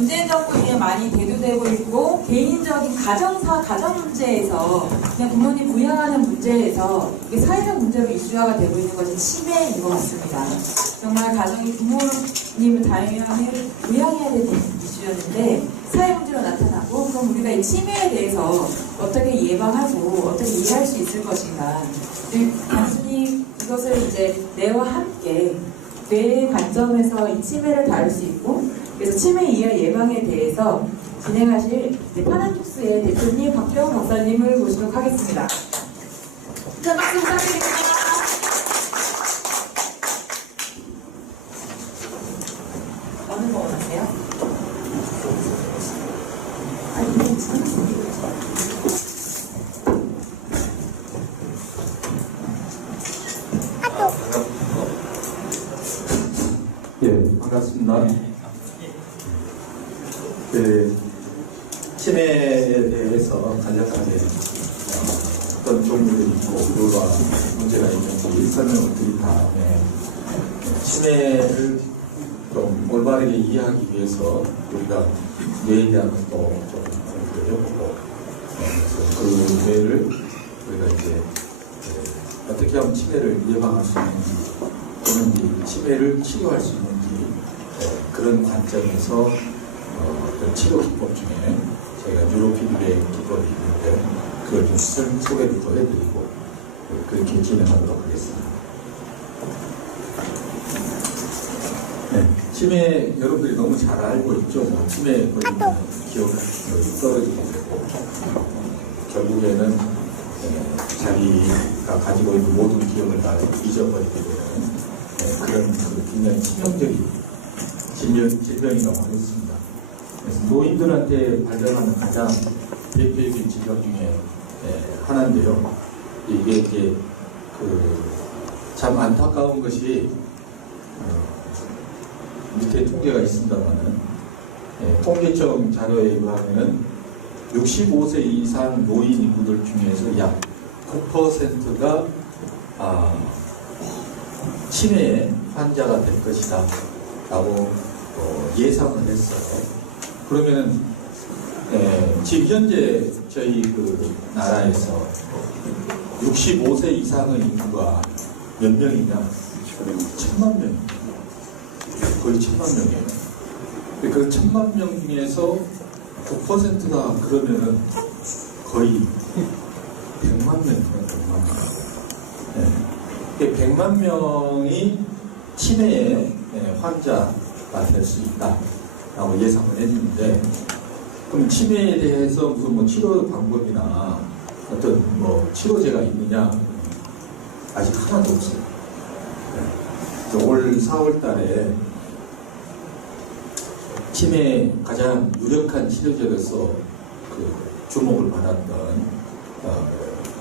문재인 정부 이후에 많이 대두되고 있고 개인적인 가정 문제에서 그냥 부모님 부양하는 문제에서 이게 사회적 문제로 이슈화가 되고 있는 것이 치매인 것 같습니다. 정말 가정이 부모님을 부양해야 되는 이슈였는데 사회 문제로 나타나고 그럼 우리가 이 치매에 대해서 어떻게 예방하고 어떻게 이해할 수 있을 것인가. 단순히 이것을 이제 뇌와 함께 뇌의 관점에서 이 치매를 다룰 수 있고 그래서 치매 이해 예방에 대해서 진행하실 파나틱스의 대표님 박병 박사님을 모시도록 하겠습니다. 자, 박수 부탁드립니다. 어느 거 원하세요? 예, 반갑습니다. 치매에 대해서 간략하게 어떤 종류들이 있고 뭐가 문제가 있는지 설명을 드린 다음에 치매를 좀 올바르게 이해하기 위해서 우리가 뇌에 대한 것도 좀 배워보고 그 뇌를 우리가 이제 어떻게 하면 치매를 예방할 수 있는지 또는 이 치매를 치료할 수 있는지 그런 관점에서 어떤 치료 기법 중에 저희가 뉴로피드백 기법이 있는데 그걸 좀 소개를 더 해드리고 그렇게 진행하도록 하겠습니다. 네, 치매 여러분들이 너무 잘 알고 있죠. 뭐 치매 걸리면 기억이 떨어지게 되고 결국에는 자기가 가지고 있는 모든 기억을 다 잊어버리게 되는 그런 굉장히 치명적인 질병이라고 하겠습니다. 그래서 노인들한테 발병하는 가장 대표적인 질병 중에 하나인데요. 이게 이제 참 안타까운 것이 밑에 통계가 있습니다만은 통계청 자료에 의하면은 65세 이상 노인 인구들 중에서 약 9%가 치매 환자가 될 것이다 라고 예상을 했어요. 그러면은 지금 현재 저희 나라에서 65세 이상의 인구가 몇 명이냐? 1000만 명. 거의 1000만 명이에요. 그 1000만 명 중에서 9%가 그러면은 거의 100만 명이에요. 100만 명이 치매의 환자가 될 수 있다라고 예상을 했는데, 그럼 치매에 대해서 무슨 뭐 치료 방법이나 어떤 뭐 치료제가 있느냐? 아직 하나도 없어요. 올 4월 달에 치매의 가장 유력한 치료제로서 주목을 받았던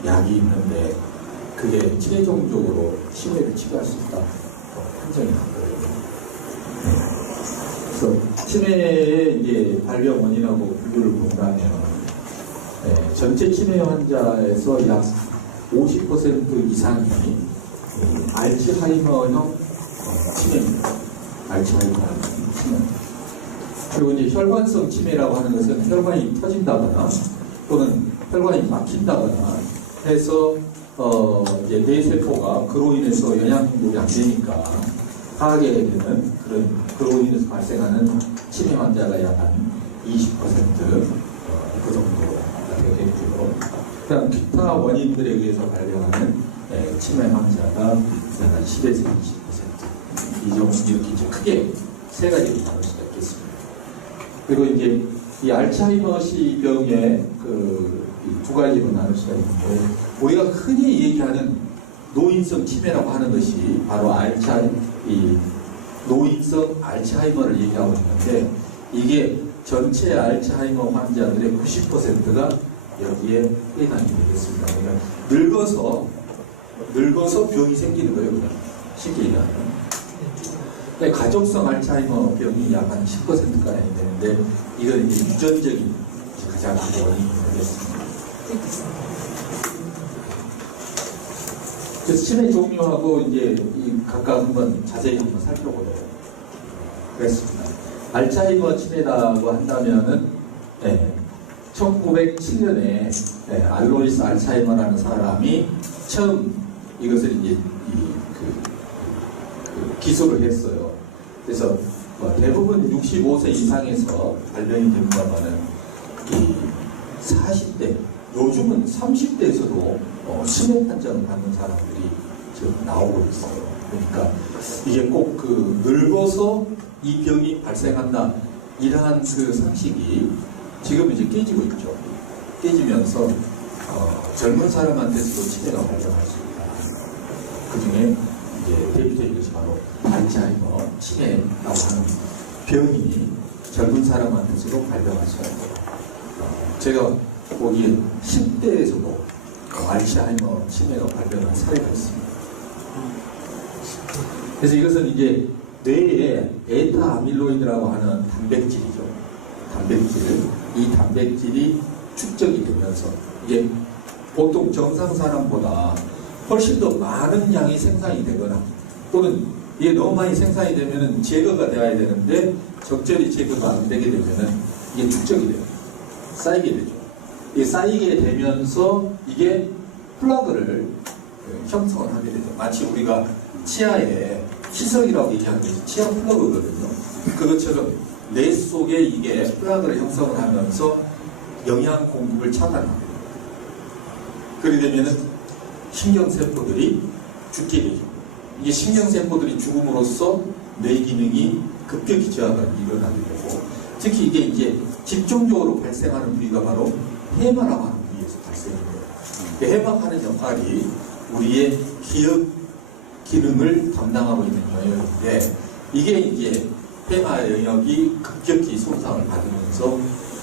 약이 있는데, 그게 최종적으로 치매를 치료할 수 있다 판정이 났거든요. 그래서 치매의 이제 발병 원인하고 분류를 본다면 전체 치매 환자에서 약 50% 이상이 알츠하이머형 치매입니다. 알츠하이머형 치매. 그리고 이제 혈관성 치매라고 하는 것은 혈관이 터진다거나 또는 혈관이 막힌다거나 해서 이제 뇌세포가 그로 인해서 영양분이 안 되니까 파괴되는 그로 인해서 발생하는 치매 환자가 약 한 20% 그 정도가 되겠고요. 그다음 기타 원인들에 의해서 발병하는 치매 환자가 한 10에서 20%. 이 정도 이렇게 이제 크게 세 가지로 나눌 수가 있겠습니다. 그리고 이제 이 알츠하이머시 병의 두 가지로 나눌 수가 있는데, 우리가 흔히 얘기하는 노인성 치매라고 하는 것이 바로 노인성 알츠하이머를 얘기하고 있는데, 이게 전체 알츠하이머 환자들의 90%가 여기에 해당이 되겠습니다. 그러니까 늙어서 병이 생기는 거예요, 그냥 쉽게 얘기하면. 가족성 알츠하이머 병이 약 한 10%가량이 되는데, 이건 이제 유전적인 가장 큰 원인이 되겠습니다. 그래서 치매 종류하고 이제 각각 한번 자세히 한번 살펴보도록 하겠습니다. 알츠하이머 치매라고 한다면은 1907년에 알로이스 알츠하이머라는 사람이 처음 이것을 이제 그 기술을 했어요. 그래서 대부분 65세 이상에서 발병이 됩니다만은 이 40대, 요즘은 30대에서도 치매 판정을 받는 사람들이 지금 나오고 있어요. 그러니까 이게 꼭 그 늙어서 이 병이 발생한다, 이러한 그 상식이 지금 이제 깨지고 있죠. 깨지면서 젊은 사람한테서도 치매가 발생할 수 있다. 그 중에 이제 대표적인 것이 바로 알츠하이머 치매라고 하는 병이 젊은 사람한테서도 발병할 수가 있어요. 제가 보기에 10대에서도 알츠하이머 치매가 발병한 사례가 있습니다. 그래서 이것은 이제 뇌에 베타 아밀로이드라고 하는 단백질이죠. 이 단백질이 축적이 되면서 이게 보통 정상 사람보다 훨씬 더 많은 양이 생산이 되거나, 또는 이게 너무 많이 생산이 되면은 제거가 되어야 되는데 적절히 제거가 안 되게 되면은 이게 축적이 돼요. 쌓이게 되죠. 이게 쌓이게 되면서 이게 플라그를 형성을 하게 되죠. 마치 우리가 치아에 희석이라고 얘기하는 것이 치아 플러그거든요. 그것처럼 뇌 속에 이게 플라그를 형성을 하면서 영양 공급을 차단합니다. 그렇게 되면은 신경세포들이 죽게 되죠. 이게 신경세포들이 죽음으로써 뇌 기능이 급격히 저하가 일어나게 되고, 특히 이게 이제 집중적으로 발생하는 부위가 바로 해마라고 하는 부위에서 발생이 돼요. 해마하는 역할이 우리의 기억 기능을 담당하고 있는 영역인데, 이게 이제 해마 영역이 급격히 손상을 받으면서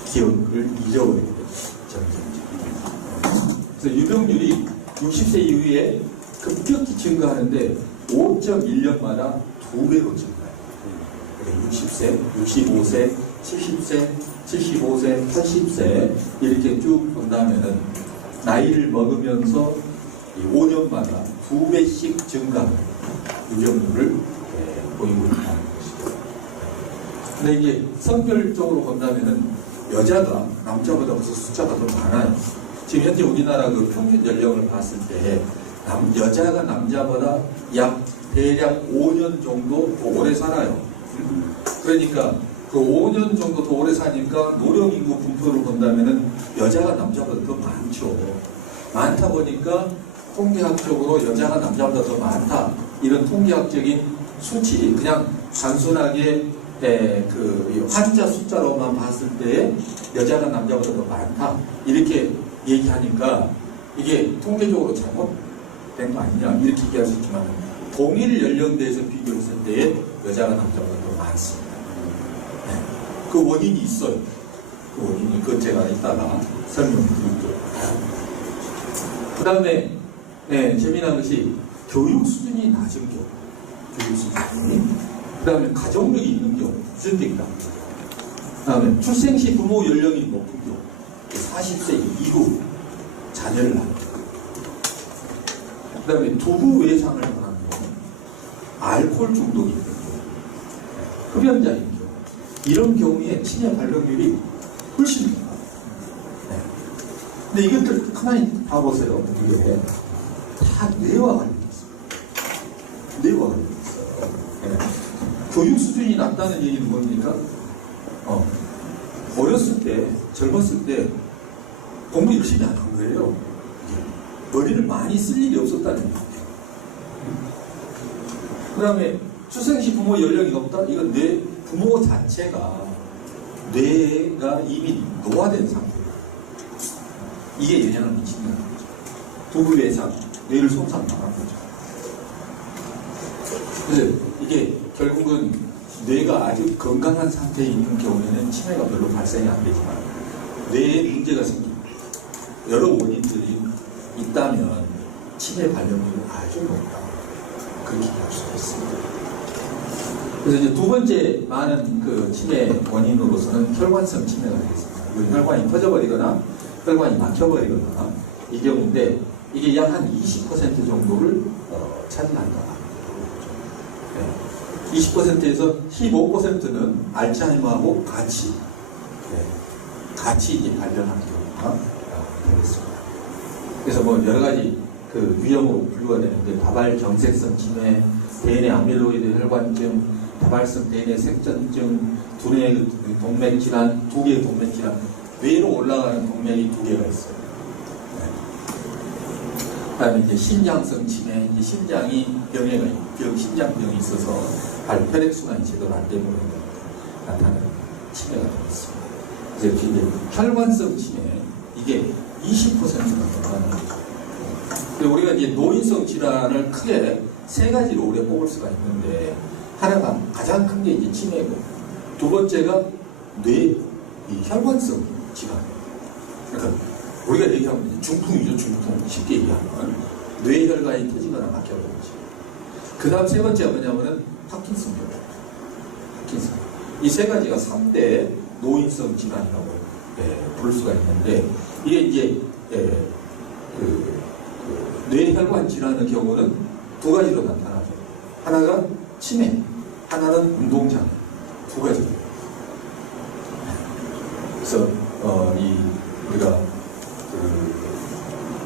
기억을 잃어버리게 되죠. 점점. 그래서 유병률이 60세 이후에 급격히 증가하는데 5.1년마다 2배로 증가해요. 60세, 65세, 70세, 75세, 80세 이렇게 쭉 본다면은 나이를 먹으면서 5년마다 2배씩 증가하는 유병률을 보이고 있다는 것이죠. 근데 이게 성별적으로 본다면은 여자가 남자보다 벌써 숫자가 더 많아요. 지금 현재 우리나라 그 평균 연령을 봤을 때 여자가 남자보다 약 대략 5년 정도 더 오래 살아요. 그러니까 그 5년 정도 더 오래 사니까 노령인구 분포를 본다면은 여자가 남자보다 더 많죠. 많다 보니까 통계학적으로 여자가 남자보다 더 많다, 이런 통계학적인 수치, 그냥 단순하게 그 환자 숫자로만 봤을 때 여자가 남자보다 더 많다 이렇게 얘기하니까 이게 통계적으로 잘못된 거 아니냐 이렇게 얘기할 수 있지만, 동일 연령대에서 비교했을 때 여자가 남자보다 더 많습니다. 그 원인이 있어요. 그 원인이, 그건 제가 이따가 설명드릴게요. 그 다음에 재미난 것이 교육 수준이 낮은 경우, 교육 수준이, 그 다음에 가정력이 있는 경우, 유전적이다. 그 다음에 출생 시 부모 연령이 높은 경우, 40세 이후 자녀를 낳는 경우, 그 다음에 두부 외상을 당한 경우, 알코올 중독이 있는 경우, 흡연자인 경우, 이런 경우에 치매 발병률이 훨씬 높아요. 근데 이것들 가만히 봐보세요. 이게 다 뇌와 관련이 있어요. 뇌와 관련이 있어요. 교육 수준이 낮다는 얘기는 뭡니까? 어렸을 때, 젊었을 때 공부 열심히 안 한 거예요. 머리를 많이 쓸 일이 없었다는 얘기예요. 그 다음에 출생시 부모 연령이 높다? 이건 뇌, 부모 자체가 뇌가 이미 노화된 상태예요. 이게 영향을 미친다는 거죠. 두부 외상, 뇌를 손상 당한 거죠. 그래서 이게 결국은 뇌가 아주 건강한 상태에 있는 경우에는 치매가 별로 발생이 안 되지만, 뇌에 문제가 생깁니다. 여러 원인들이 있다면 치매 발병률이 아주 높다, 그렇게 할 수가 있습니다. 그래서 이제 두 번째 많은 그 치매 원인으로서는 혈관성 치매가 되겠습니다. 혈관이 터져버리거나 혈관이 막혀버리거나 이 경우인데, 이게 약 한 20% 정도를 차지한다. 20%에서 15%는 알츠하이머하고 같이 이제 발견하는 경우가 되겠습니다. 그래서 뭐 여러 가지 그 유형으로 분류가 되는데 다발 정색성 치매, DNA 아밀로이드 혈관증, 다발성 DNA 색전증, 두뇌 동맥 질환, 두 개의 동맥 질환, 뇌로 올라가는 동맥이 두 개가 있어요. 그다음에 이제 심장성 치매, 이제 심장이 심장병이 있어서 혈액순환이 제대로 안 되는 나타나는 치매가 되겠습니다. 그래서 이제 혈관성 치매, 이게 20%가 넘어가는 거죠. 그리고 우리가 이제 노인성 질환을 크게 세 가지로 우리가 뽑을 수가 있는데, 하나가 가장 큰 게 이제 치매고, 두 번째가 이 혈관성 질환이에요. 그러니까 우리가 얘기하면 이제 중풍이죠, 중풍. 쉽게 얘기하면 뇌혈관이 터지거나 막혀버리죠. 그 다음 세 번째가 뭐냐면은 파킨슨병. 파킨슨. 이 세 가지가 3대 노인성 질환이라고 부를 수가 있는데, 이게 이제 뇌혈관 질환의 경우는 두 가지로 나타나죠. 하나가 치매, 하나는 운동장애. 두 가지로. 그래서 우리가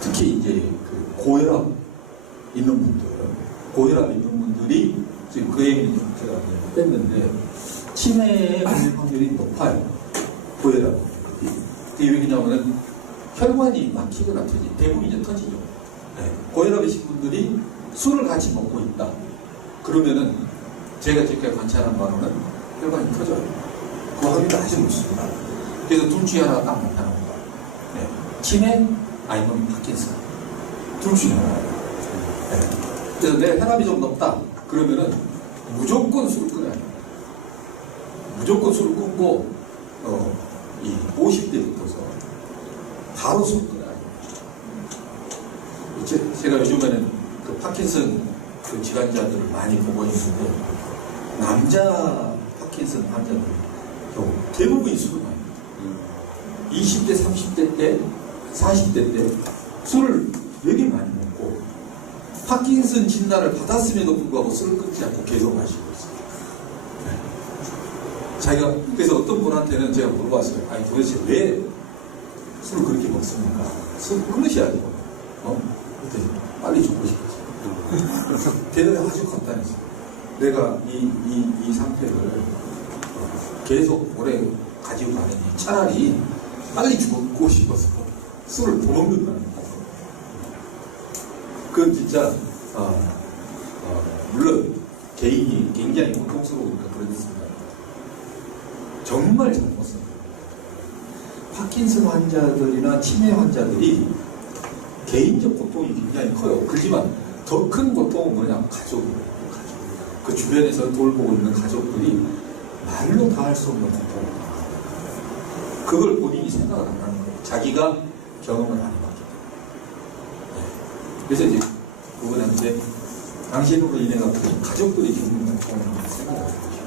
특히 이제 고혈압 있는 분들이 지금 그 얘기는 제가 뺐는데, 치매에 걸릴 확률이 높아요. 고혈압. 그게 왜 그러냐면은 혈관이 막히거나 대부분 이제 터지죠. 고혈압이신 분들이 술을 같이 먹고 있다. 그러면은 제가 직접 관찰한 바로는 혈관이 터져요. 그 확률이 아주 높습니다. 그래서 둘 중에 하나가 딱 나타납니다. 치매 아니면 파킨슨. 둘 중에 하나예요. 그래서 내 혈압이 좀 높다. 그러면은 무조건 술을 끊어야 돼요. 무조건 술을 끊고 이 50대부터서 바로 술을 끊어야 돼요. 제가 요즘에는 그 파킨슨 그 질환자들을 많이 보고 있는데, 남자 파킨슨 환자들 경우 대부분이 술을 많이 먹어요. 20대, 30대 때, 40대 때 술을 되게 많이 먹고, 파킨슨 진단을 받았음에도 불구하고 술을 끊지 않고 계속 마시고 있어요. 자기가, 그래서 어떤 분한테는 제가 물어봤어요. 아니 도대체 왜 술을 그렇게 먹습니까? 술을 끊으셔야죠. 그때 빨리 죽고 싶었어요. 대답이 아주 간단했어요. 내가 이 상태를 계속 오래 가지고 가느니 차라리 빨리 죽고 싶어서 술을 더 먹는다는 거예요. 그건 진짜 물론 개인이 굉장히 고통스러우니까 그렇습니다. 정말 잘못 써요. 파킨슨 환자들이나 치매 환자들이 개인적 고통이 굉장히 커요. 그렇지만 더 큰 고통은 뭐냐? 가족이에요. 그 주변에서 돌보고 있는 가족들이 말로 다 할 수 없는 고통을 당하고, 그걸 본인이 생각을 안 하는 거예요. 자기가 경험을 안 해봤기 때문에. 그래서 이제 그분한테 당신으로 인해 갖고 가족들이 겪는 고통을 생각을 하는 거죠.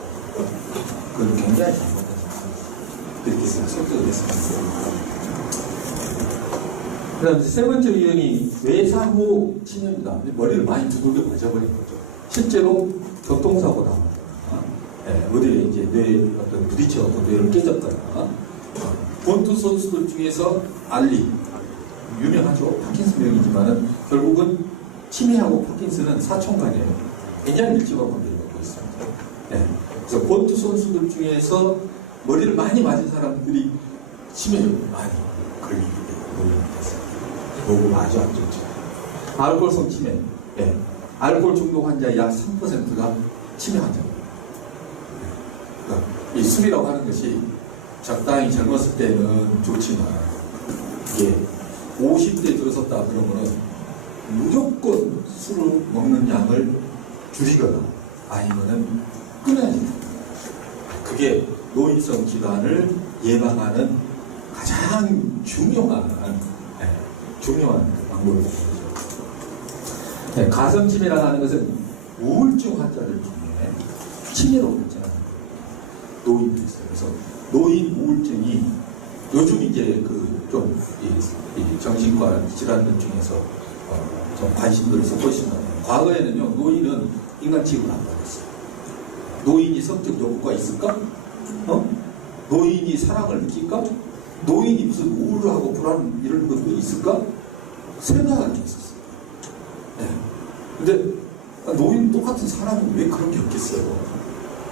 그건 굉장히 잘못된 생각이에요. 그렇게 설득을 했습니다. 그 다음에 세 번째 유형이 뇌사후 치매입니다. 머리를 많이 두들겨 맞아버린 거죠. 실제로 교통사고 나거나, 어디에 이제 뇌 어떤 부딪혀서 뇌를 깨졌거나, 권투 선수들 중에서 알리, 유명하죠. 파킨슨병이지만은 결국은 치매하고 파킨슨은 사촌간이에요. 굉장히 밀접한 관계를 갖고 있습니다. 그래서 권투 선수들 중에서 머리를 많이 맞은 사람들이 치매를 많이 걸리게 됩니다. 너무 아주 안 좋죠. 알코올성 치매, 알코올 중독 환자의 약 3%가 치매 환자입니다. 그러니까 이 술이라고 하는 것이 적당히 젊었을 때는 좋지만, 이게 50대에 들어섰다 그러면은 무조건 술을 먹는 양을 줄이거나 아니면은 끊어야 됩니다. 그게 노인성 질환을 예방하는 가장 중요한 방법입니다. 가성치매라고 하는 것은 우울증 환자들 중에 치매로 발전하는 노인들이 있어요. 그래서 노인 우울증이 요즘 이제 이 정신과 질환들 중에서 좀 관심들을 쏟고 있습니다. 과거에는요, 노인은 인간 취급을 안 받았어요. 노인이 성적 욕구가 있을까? 노인이 사랑을 느낄까? 노인이 무슨 우울하고 불안 이런 것들이 있을까? 생각을 했었어요. 네. 근데 노인 똑같은 사람은 왜 그런 게 없겠어요?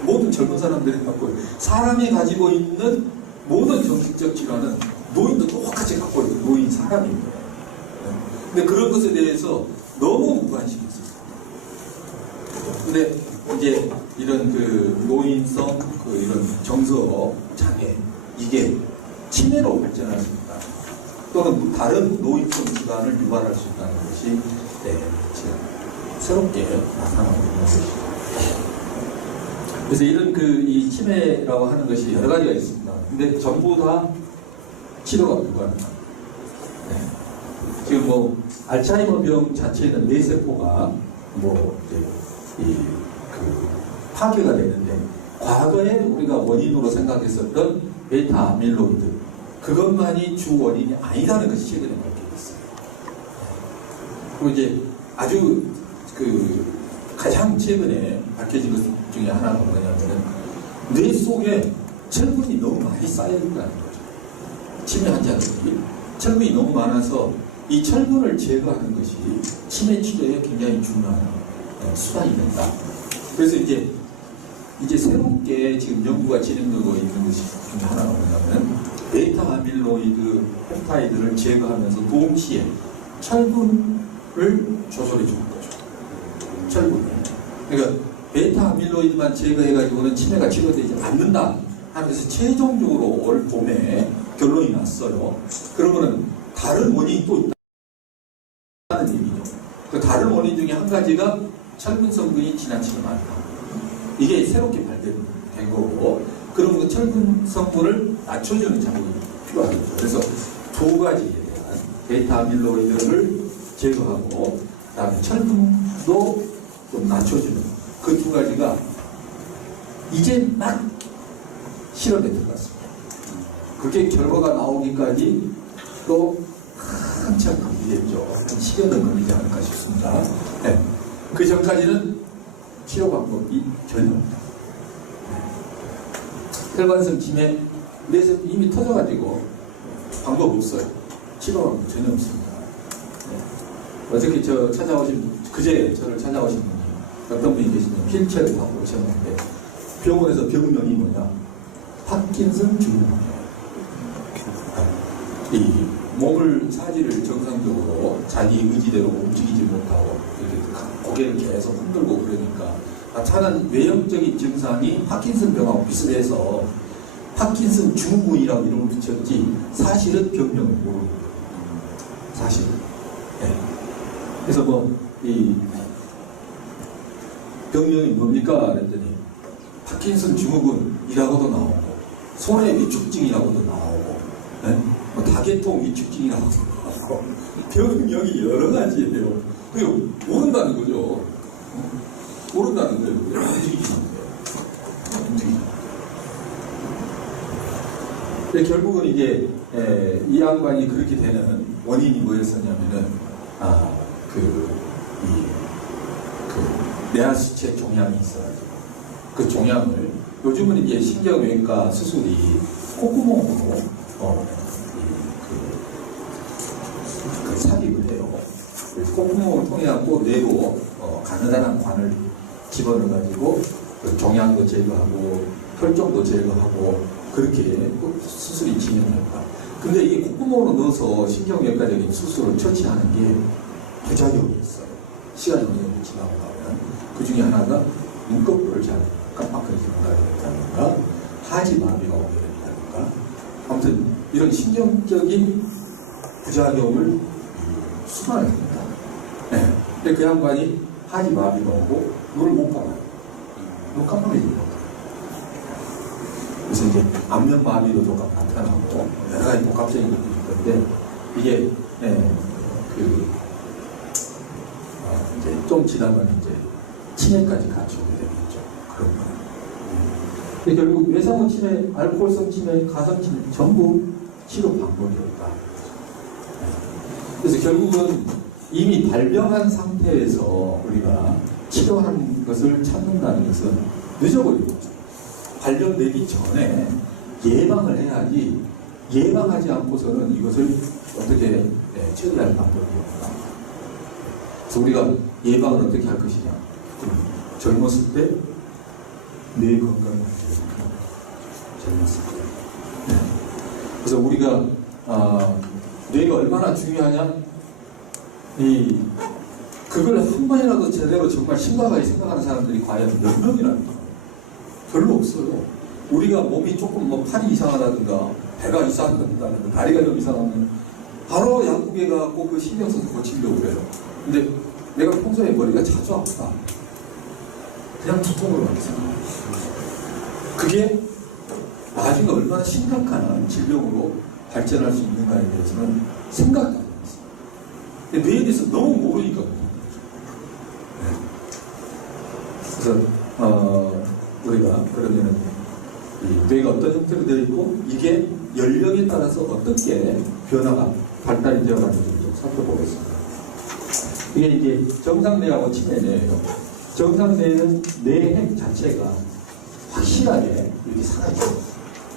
모든 젊은 사람들이 갖고 사람이 가지고 있는 모든 정신적 질환은 노인도 똑같이 갖고 있는 노인 사람입니다. 네. 근데 그런 것에 대해서 너무 무관심이 있었어요. 근데 이제 이런 그 노인성 이런 정서 장애 이게 치매로 발전하십니다. 또는 다른 노인성 질환을 유발할 수 있다는 것이 지금 새롭게 나타나고 있는 것이죠. 그래서 이런 이 치매라고 하는 것이 여러 가지가 있습니다. 근데 전부 다 치료가 불가능합니다. 지금 뭐 알츠하이머 병 자체에는 뇌세포가 파괴가 되는데 과거에 우리가 원인으로 생각했었던 베타 아밀로이드 그것만이 주 원인이 아니라는 것이 최근에 밝혀졌어요. 그리고 이제 아주 가장 최근에 밝혀진 것 중에 하나가 뭐냐면은 뇌 속에 철분이 너무 많이 쌓여 있다는 거죠. 치매 환자들이 철분이 너무 많아서 이 철분을 제거하는 것이 치매 치료에 굉장히 중요한 수단이 된다. 그래서 이제 새롭게 지금 연구가 진행되고 있는 것이 중에 하나가 뭐냐면 베타 아밀로이드 펩타이드를 제거하면서 동시에 철분을 조절해 주는 거죠. 철분을. 그러니까 베타 아밀로이드만 제거해가지고는 치매가 치료되지 않는다 하면서 최종적으로 올 봄에 결론이 났어요. 그러면은 다른 원인이 또 있다는 얘기죠. 그 다른 원인 중에 한 가지가 철분 성분이 지나치게 많다. 이게 새롭게 발견된 거고, 그런 그 철분 성분을 낮춰주는 작업이 필요하겠죠. 그래서 두 가지에 대한 베타 아밀로이드를 제거하고, 그 다음에 철분도 좀 낮춰주는 그 두 가지가 이제 막 실험에 들어갔습니다. 그게 결과가 나오기까지 또 한참 걸리겠죠. 한 10여년 걸리지 않을까 싶습니다. 네. 그 전까지는 치료 방법이 전혀 없다. 혈관성 치매 뇌세포 이미 터져가지고 방법 없어요. 치료 방법 전혀 없습니다. 네. 어저께 그제 저를 찾아오신 분이 어떤 분이 계시냐면 휠체어를 타고 오셨는데 병원에서 병명이 뭐냐? 파킨슨 증후군이에요. 이 몸을 사지를 정상적으로 자기 의지대로 움직이지 못하고 이렇게 고개를 계속 흔들고 그러니까 나타나는 외형적인 증상이 파킨슨 병하고 비슷해서 파킨슨 증후군이라고 이름을 붙였지 사실은 병명을 모르는 거예요. 사실은. 네. 그래서 이 병명이 뭡니까? 그랬더니 파킨슨 증후군이라고도 나오고 손의 위축증이라고도 나오고 네? 다계통 위축증이라고도 나오고 병명이 여러 가지예요. 그게 모른다는 거죠. 모른다는 거예요. 움직이시는데. 결국은 이제 이 양반이 그렇게 되는 원인이 뭐였었냐면은 뇌하수체 종양이 있어가지고 그 종양을 요즘은 이제 신경외과 수술이 콧구멍으로 삽입을 해요. 그래서 콧구멍을 통해갖고 뇌로 가느다란 관을 집어넣어가지고 그 종양도 제거하고 혈종도 제거하고 그렇게 수술이 진행됩니다. 근데 이 콧구멍으로 넣어서 신경외과적인 수술을 처치하는 게 부작용이 있어요. 시간이 어느 정도 지나고 나면 그 중에 하나가 눈꺼풀을 잘 깜빡거리지 못하게 된다든가 하지 마비가 오게 된다든가 아무튼 이런 신경적인 부작용을 수반합니다. 네. 근데 그 양반이 하지 마비가 오고 눈을 못 감아요. 눈 깜빡이지 못해요. 그래서 이제 안면 마비도 조금 나타나고 여러 가지 복합적인 것들이 있는데 이게 이제 좀 지나면 이제 치매까지 같이 오게 되겠죠. 그런 거는. 근데 결국 외상후 치매, 알코올성 치매, 가상 치매 전부 치료 방법이 없다. 그래서 결국은 이미 발병한 상태에서 우리가 치료하는 것을 찾는다는 것은 늦어버리고 발령되기 전에 예방을 해야지 예방하지 않고서는 이것을 어떻게 처리할 방법이 없다. 그래서 우리가 예방을 어떻게 할 것이냐. 젊었을 때 뇌 건강을 하려고 젊었을 때. 그래서 우리가 뇌가 얼마나 중요하냐. 그걸 한 번이라도 제대로 정말 심각하게 생각하는 사람들이 과연 몇 명이나 별로 없어요. 우리가 몸이 조금 뭐 팔이 이상하다든가 배가 이상하다든가 다리가 좀 이상하면 바로 약국에 가고 그 신경 써서 고치려고 그래요. 근데 내가 평소에 머리가 자주 아프다. 그냥 두통으로만 생각해요. 그게 나중에 얼마나 심각한 질병으로 발전할 수 있는가에 대해서는 생각도 안 해봤어요. 근데 뇌에 대해서 너무 모르니까 그래서 우리가 그러면은 이 뇌가 어떤 형태로 되어 있고 이게 연령에 따라서 어떻게 변화가 발달이 되어가는지 좀 살펴보겠습니다. 이게 이제 정상뇌하고 치매뇌예요. 정상뇌는 뇌핵 자체가 확실하게 이렇게 살아있어요.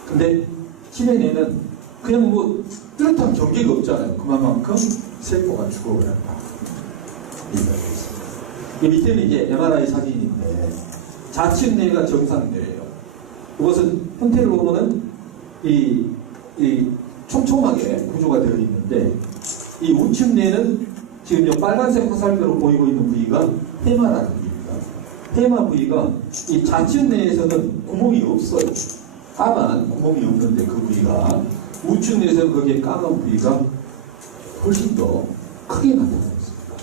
근데 치매뇌는 그냥 뭐 뚜렷한 경계가 없잖아요. 그만큼 세포가 죽어버린다. 이 밑에는 이제 MRI 사진인데 좌측 뇌가 정상뇌예요. 이것은 형태를 보면은 이 촘촘하게 구조가 되어 있는데 이 우측 뇌는 지금 이 빨간색 화살표로 보이고 있는 부위가 해마라는 부위입니다. 해마 부위가 이 좌측 뇌에서는 구멍이 없어요. 까만 구멍이 없는데 그 부위가 우측 뇌에서는 거기에 까만 부위가 훨씬 더 크게 나타나 있습니다.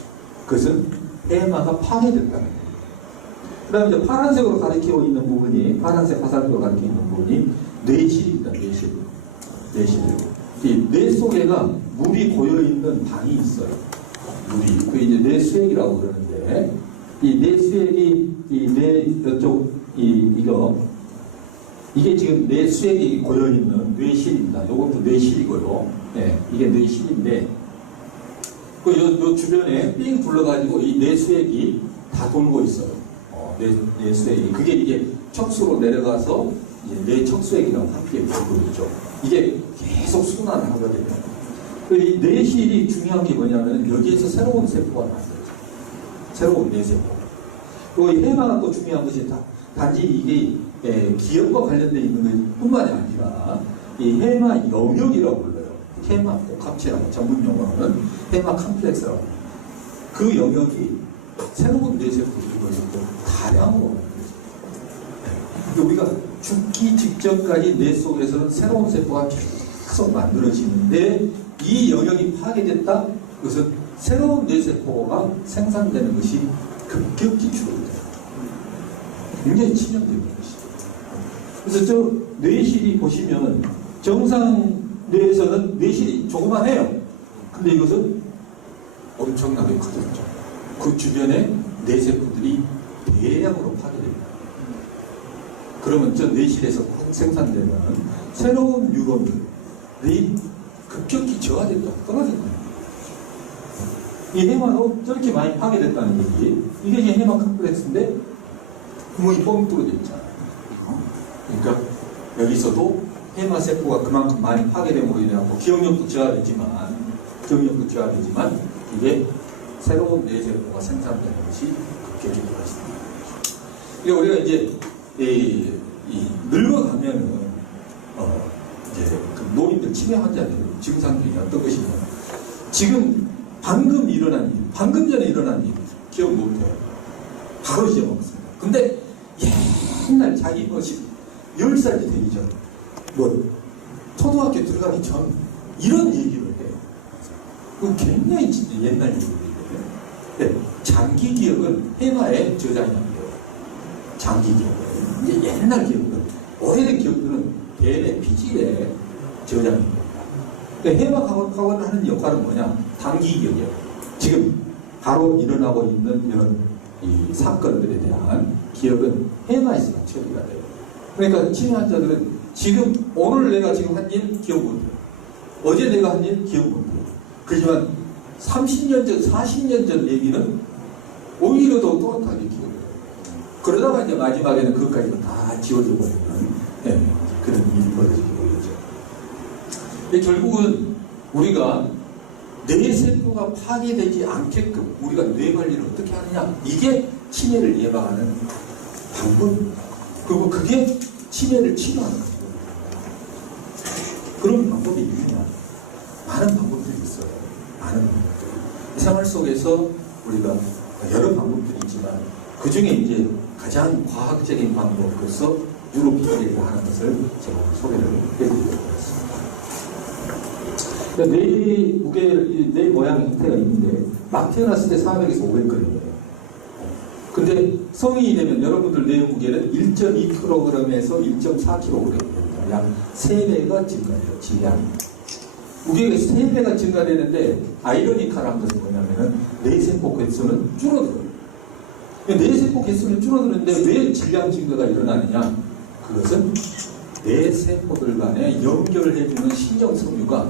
그것은 해마가 파괴됐다는 거예요. 그 다음에 이제 파란색으로 가리키고 있는 부분이, 파란색 화살표로 가리키고 있는 부분이 뇌실입니다. 뇌실. 이 뇌 속에가 물이 고여있는 방이 있어요. 물이. 그게 이제 뇌수액이라고 그러는데, 이 뇌수액이, 이 뇌, 이쪽, 이게 지금 뇌수액이 고여있는 뇌실입니다. 이것도 뇌실이고요. 네, 이게 뇌실인데, 요 주변에 삥 둘러가지고 이 뇌수액이 다 돌고 있어요. 뇌수액이. 그게 이게 척수로 내려가서 이제 뇌척수액이랑 함께 돌고 있죠. 이게 계속 순환을 하거든요. 이 뇌실이 중요한 게 뭐냐면 여기에서 새로운 세포가 나와요. 새로운 뇌세포. 그리고 이 해마가 또 중요한 것이 단지 이게 기억과 관련되어 있는 것 뿐만이 아니라 이 해마 영역이라고 불러요. 해마 복합체라고 전문 용어는 해마 컴플렉스라고 합니다. 그 영역이 새로운 뇌세포들이 다량으로 만들어집니다. 우리가 죽기 직전까지 뇌 속에서는 새로운 세포가 계속 만들어지는데 이 영역이 파괴됐다? 그것은 새로운 뇌세포가 생산되는 것이 급격히 줄어들어요. 굉장히 치명적인 것이죠. 그래서 저 뇌실이 보시면 정상 뇌에서는 뇌실이 조그만해요. 근데 이것은 엄청나게 커졌죠. 그 주변에 뇌세포들이 대량으로 파괴됩니다. 그러면 저 뇌실에서 생산되는 새로운 뉴런들이 급격히 저하됐다, 떨어진 거예요. 이 해마도 저렇게 많이 파괴됐다는 얘기. 이게 이제 해마 컴플렉스인데 구멍이 뻥 뚫어져 있잖아요. 그러니까 여기서도 해마 세포가 그만큼 많이 파괴됨으로 인해서 기억력도 저하되지만 이게 새로운 뇌세포가 생산되는 것이 급격히 떨어진다. 그러니까 우리가 이제 늙어가면은 이제 그 노인들 치매 환자들 증상들이 어떤 것이냐. 지금 방금 전에 일어난 일 기억 못해요. 바로 잊어먹었습니다. 근데 옛날 자기 10살이 되기 전, 초등학교 들어가기 전 이런 얘기를 해요. 그 굉장히 진짜 옛날 얘기거든요. 네, 장기 기억은 해마의 저장이라고요. 장기 기억은. 이제 옛날 기억들, 오래된 기억들은 대뇌 피지의 저장입니다. 해마하고 하는 역할은 뭐냐? 단기 기억이에요. 지금 바로 일어나고 있는 이런 이 사건들에 대한 기억은 해마에서 처리가 돼요. 그러니까 치매 환자들은 지금 오늘 내가 지금 한 일 기억 못해요. 어제 내가 한 일 기억 못해요. 그렇지만 30년 전, 40년 전 얘기는 오히려 더 또렷하게 기억해요. 그러다가 이제 마지막에는 그것까지 다 지워져 버리는 그런 일이 벌어지게 되죠. 결국은 우리가 뇌 세포가 파괴되지 않게끔 우리가 뇌 관리를 어떻게 하느냐, 이게 치매를 예방하는 방법입니다. 그리고 그게 치매를 치료하는 거예요. 그런 방법이 있느냐? 많은 방법들이 있어요. 많은 방법들이. 생활 속에서 우리가 여러 방법들이 있지만 그 중에 이제 가장 과학적인 방법으로서 뉴로피지를 하는 것을 제가 소개를 해드리도록 하겠습니다. 뇌 무게, 뇌 모양 형태가 있는데 막 태어났을 때 400에서 500g이에요. 근데 성인이 되면 여러분들 뇌 무게는 1.2kg에서 1.4kg 됩니다. 약 3배가 증가해요. 질량이. 무게가 3배가 증가되는데 아이러니컬한 것은 뭐냐면은 뇌세포 개수는 줄어들어요. 뇌세포 개수는 줄어드는데 왜 질량 증가가 일어나느냐? 그것은 뇌세포들 간에 연결해주는 신경섬유가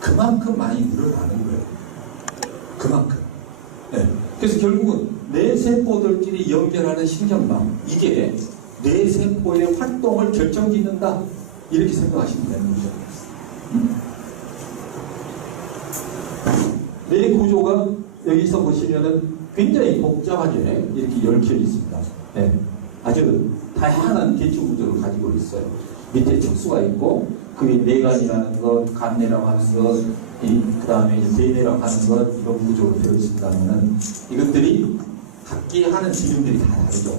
그만큼 많이 늘어나는 거예요. 그만큼. 네. 그래서 결국은 뇌세포들끼리 연결하는 신경망, 이게 뇌세포의 활동을 결정짓는다, 이렇게 생각하시면 되는 거죠. 뇌 구조가 여기서 보시면은 굉장히 복잡하게 이렇게 얽혀 있습니다. 네. 아주 다양한 개축 구조를 가지고 있어요. 밑에 척수가 있고, 그게 뇌간이라는 것, 간내라고 하는 것, 그 다음에 대뇌라고 하는 것, 이런 구조로 되어 있습니다면은 이것들이 각기 하는 기능들이 다 다르죠.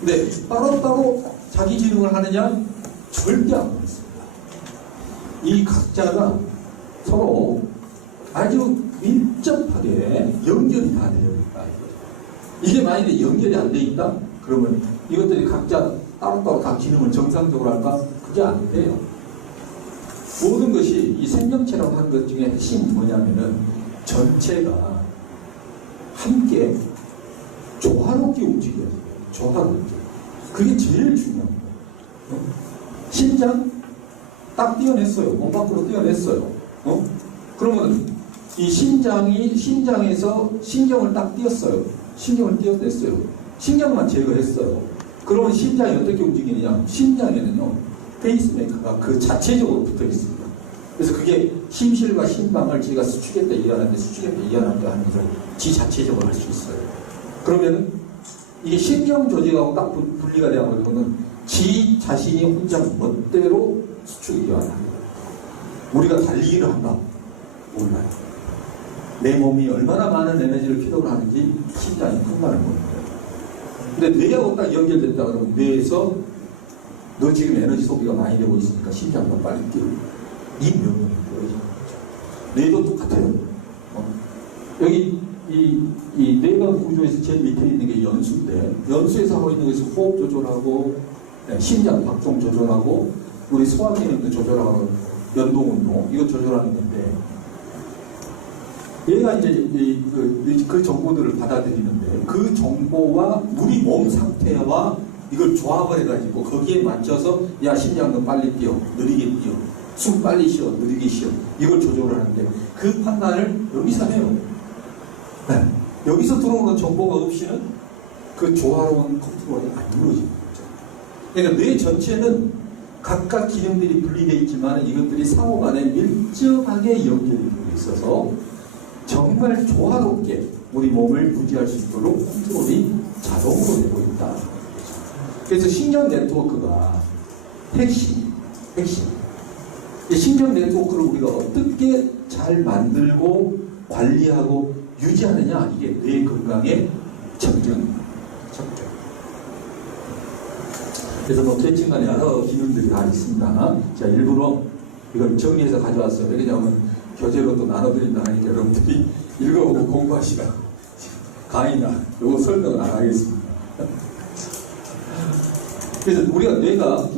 근데 따로따로 자기 기능을 하느냐? 절대 안 그렇습니다. 이 각자가 서로 아주 밀접하게 연결이 다 되어 있다. 이게 만약에 연결이 안 돼 있다? 그러면 이것들이 각자 따로따로 다 기능을 정상적으로 할까? 그게 안 돼요. 모든 것이 이 생명체라고 하는 것 중에 핵심이 뭐냐면은 전체가 함께 조화롭게 움직여야 돼요. 조화롭게. 그게 제일 중요한 거예요. 심장 딱 띄어냈어요. 몸 밖으로 띄어냈어요. 그러면 이 심장에서 신경을 딱 띄었어요. 신경을 띄어냈어요. 신경만 제거했어요. 그러면 심장이 어떻게 움직이느냐? 심장에는요, 페이스메이커가 그 자체적으로 붙어 있습니다. 그래서 그게 심실과 심방을 제가 수축했다 이해하는데, 수축했다 이해하는데 하는 것을 지 자체적으로 할 수 있어요. 그러면은 이게 신경 조직하고 딱 분리가 되어가지고는 지 자신이 혼자 멋대로 수축이 되어야 합니다. 우리가 달리기를 한다? 몰라요. 내 몸이 얼마나 많은 에너지를 필요로 하는지 심장이 큰말을 모릅니다. 근데 뇌하고 딱 연결됐다 그러면 뇌에서 너 지금 에너지 소비가 많이 되고 있으니까 심장도 빨리 뛰어. 이 명령이 보여지는 거죠. 뇌도 똑같아요. 여기 이 뇌관 구조에서 제일 밑에 있는 게 연수인데, 연수에서 하고 있는 것이 호흡 조절하고, 심장 박동 조절하고, 우리 소화 기능도 조절하고, 연동 운동, 이거 조절하는 건데, 얘가 이제 그 정보들을 받아들이는데, 그 정보와 우리 몸 상태와 이걸 조합을 해가지고 거기에 맞춰서 야, 심장 너 빨리 뛰어, 느리게 뛰어, 숨 빨리 쉬어, 느리게 쉬어, 이걸 조절을 하는데 그 판단을 여기서 해요. 네. 여기서 들어오는 정보가 없이는 그 조화로운 컨트롤이 안 이루어지는 거죠. 그러니까 뇌 전체는 각각 기능들이 분리되어 있지만 이것들이 상호 간에 밀접하게 연결이 되어 있어서 정말 조화롭게 우리 몸을 유지할 수 있도록 컨트롤이 자동으로 되고 있다. 그래서 신경 네트워크가 핵심. 이 신경 네트워크를 우리가 어떻게 잘 만들고 관리하고 유지하느냐, 이게 뇌 건강의 척전입니다. 척전. 그래서 뭐 계층 간에 여러 기능들이 다 있습니다. 자, 일부러 이걸 정리해서 가져왔어요. 왜냐하면 교재로 또 나눠드린다 하니까 여러분들이 읽어보고 공부하시라. 강의나 요거 설명을 안 하겠습니다. 그래서 뇌가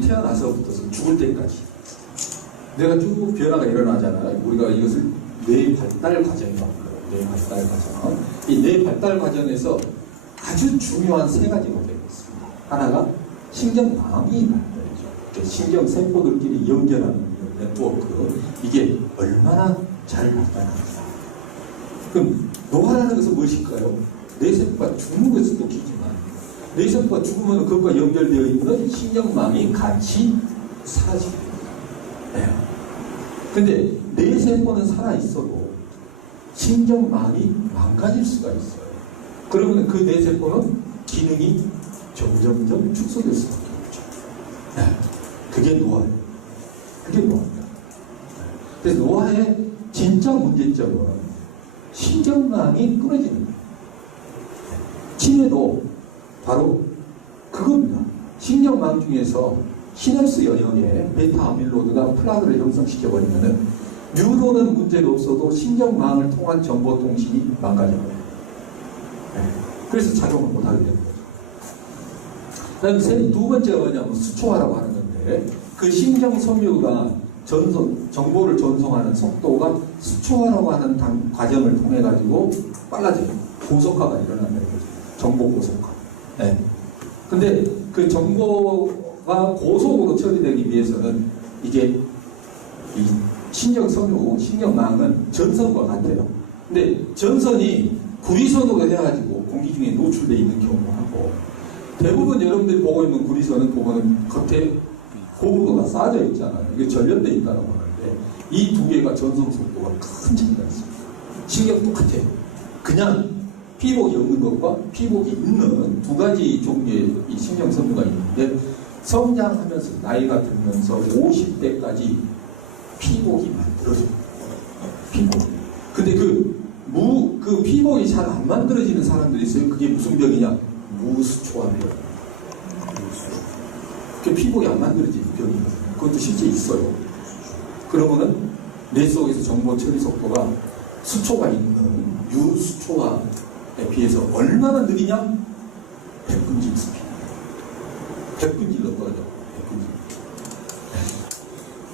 태어나서부터 죽을 때까지 뇌가 쭉 변화가 일어나잖아요. 우리가 이것을 뇌 발달 과정이라고 불러요. 뇌 발달 과정. 이 뇌 발달 과정에서 아주 중요한 세 가지가 되어 있습니다. 하나가 신경망이 발달이죠. 신경 세포들끼리 연결하는 네트워크, 이게 얼마나 잘 발달합니다. 그럼 노화라는 것은 무엇일까요? 뇌세포가 죽는 것은 웃기지만 뇌세포가 죽으면 그것과 연결되어 있는 신경망이 같이 사라지게 됩니다. 네. 근데 뇌세포는 살아있어도 신경망이 망가질 수가 있어요. 그러면 그 뇌세포는 기능이 점점점 축소될 수밖에 없죠. 네. 그게 노화예요. 그게 노화입니다. 그래서 노화의 진짜 문제점은 신경망이 끊어지는 거예요. 치매도 바로 그겁니다. 신경망 중에서 시냅스 영역에 베타 아밀로이드가 플라그를 형성시켜버리면은 뉴런은 문제가 없어도 신경망을 통한 정보 통신이 망가져요. 네. 그래서 작용을 못하게 되는 거죠. 그다음 두 번째가 뭐냐면 수초화라고 하는 건데 그 신경 섬유가 정보를 전송하는 속도가 수초화라고 하는 과정을 통해 가지고 빨라져요. 고속화가 일어난다는 거죠. 정보 고속화. 네. 근데 그 정보가 고속으로 처리되기 위해서는 이게 이 신경 섬유, 신경망은 전선과 같아요. 근데 전선이 구리선으로 해가지고 공기 중에 노출되어 있는 경우하고 대부분 여러분들이 보고 있는 구리선은 보면은 겉에 고무가 쌓여져 있잖아요. 이게 전련되어 있다고 하는데 이 두 개가 전송 속도가 큰 차이가 있습니다. 신경 똑같아요. 그냥 피복이 없는 것과 피복이 있는 두 가지 종류의 이 신경 섬유가 있는데 성장하면서 나이가 들면서 50대까지 피복이 만들어져요. 피복. 근데 그 피복이 잘 안 만들어지는 사람들이 있어요. 그게 무슨 병이냐? 무수초화병. 그 피복이 안 만들어지는 병이거든요. 그것도 실제 있어요. 그러면은 뇌 속에서 정보 처리 속도가 수초가 있는 유수초화에 비해서 얼마나 느리냐? 100분지 스피드. 100분지 넣거든요. 100분지.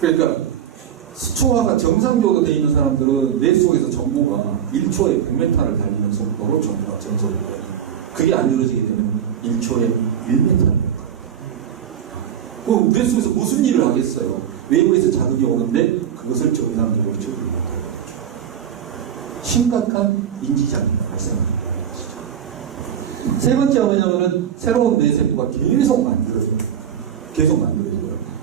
그러니까 수초화가 정상적으로 되어 있는 사람들은 뇌 속에서 정보가 1초에 100m를 달리는 속도로 정보가 전송이 돼요. 그게 안 이루어지게 되면 1초에 1m를 돼요. 그럼 뇌 속에서 무슨 일을 하겠어요? 외부에서 자극이 오는데 그것을 정상적으로 처리를 못하는 거죠. 심각한 인지장애가 발생합니다. 세 번째가 뭐냐면은 새로운 뇌세포가 계속 만들어져요. 계속 만들어져요.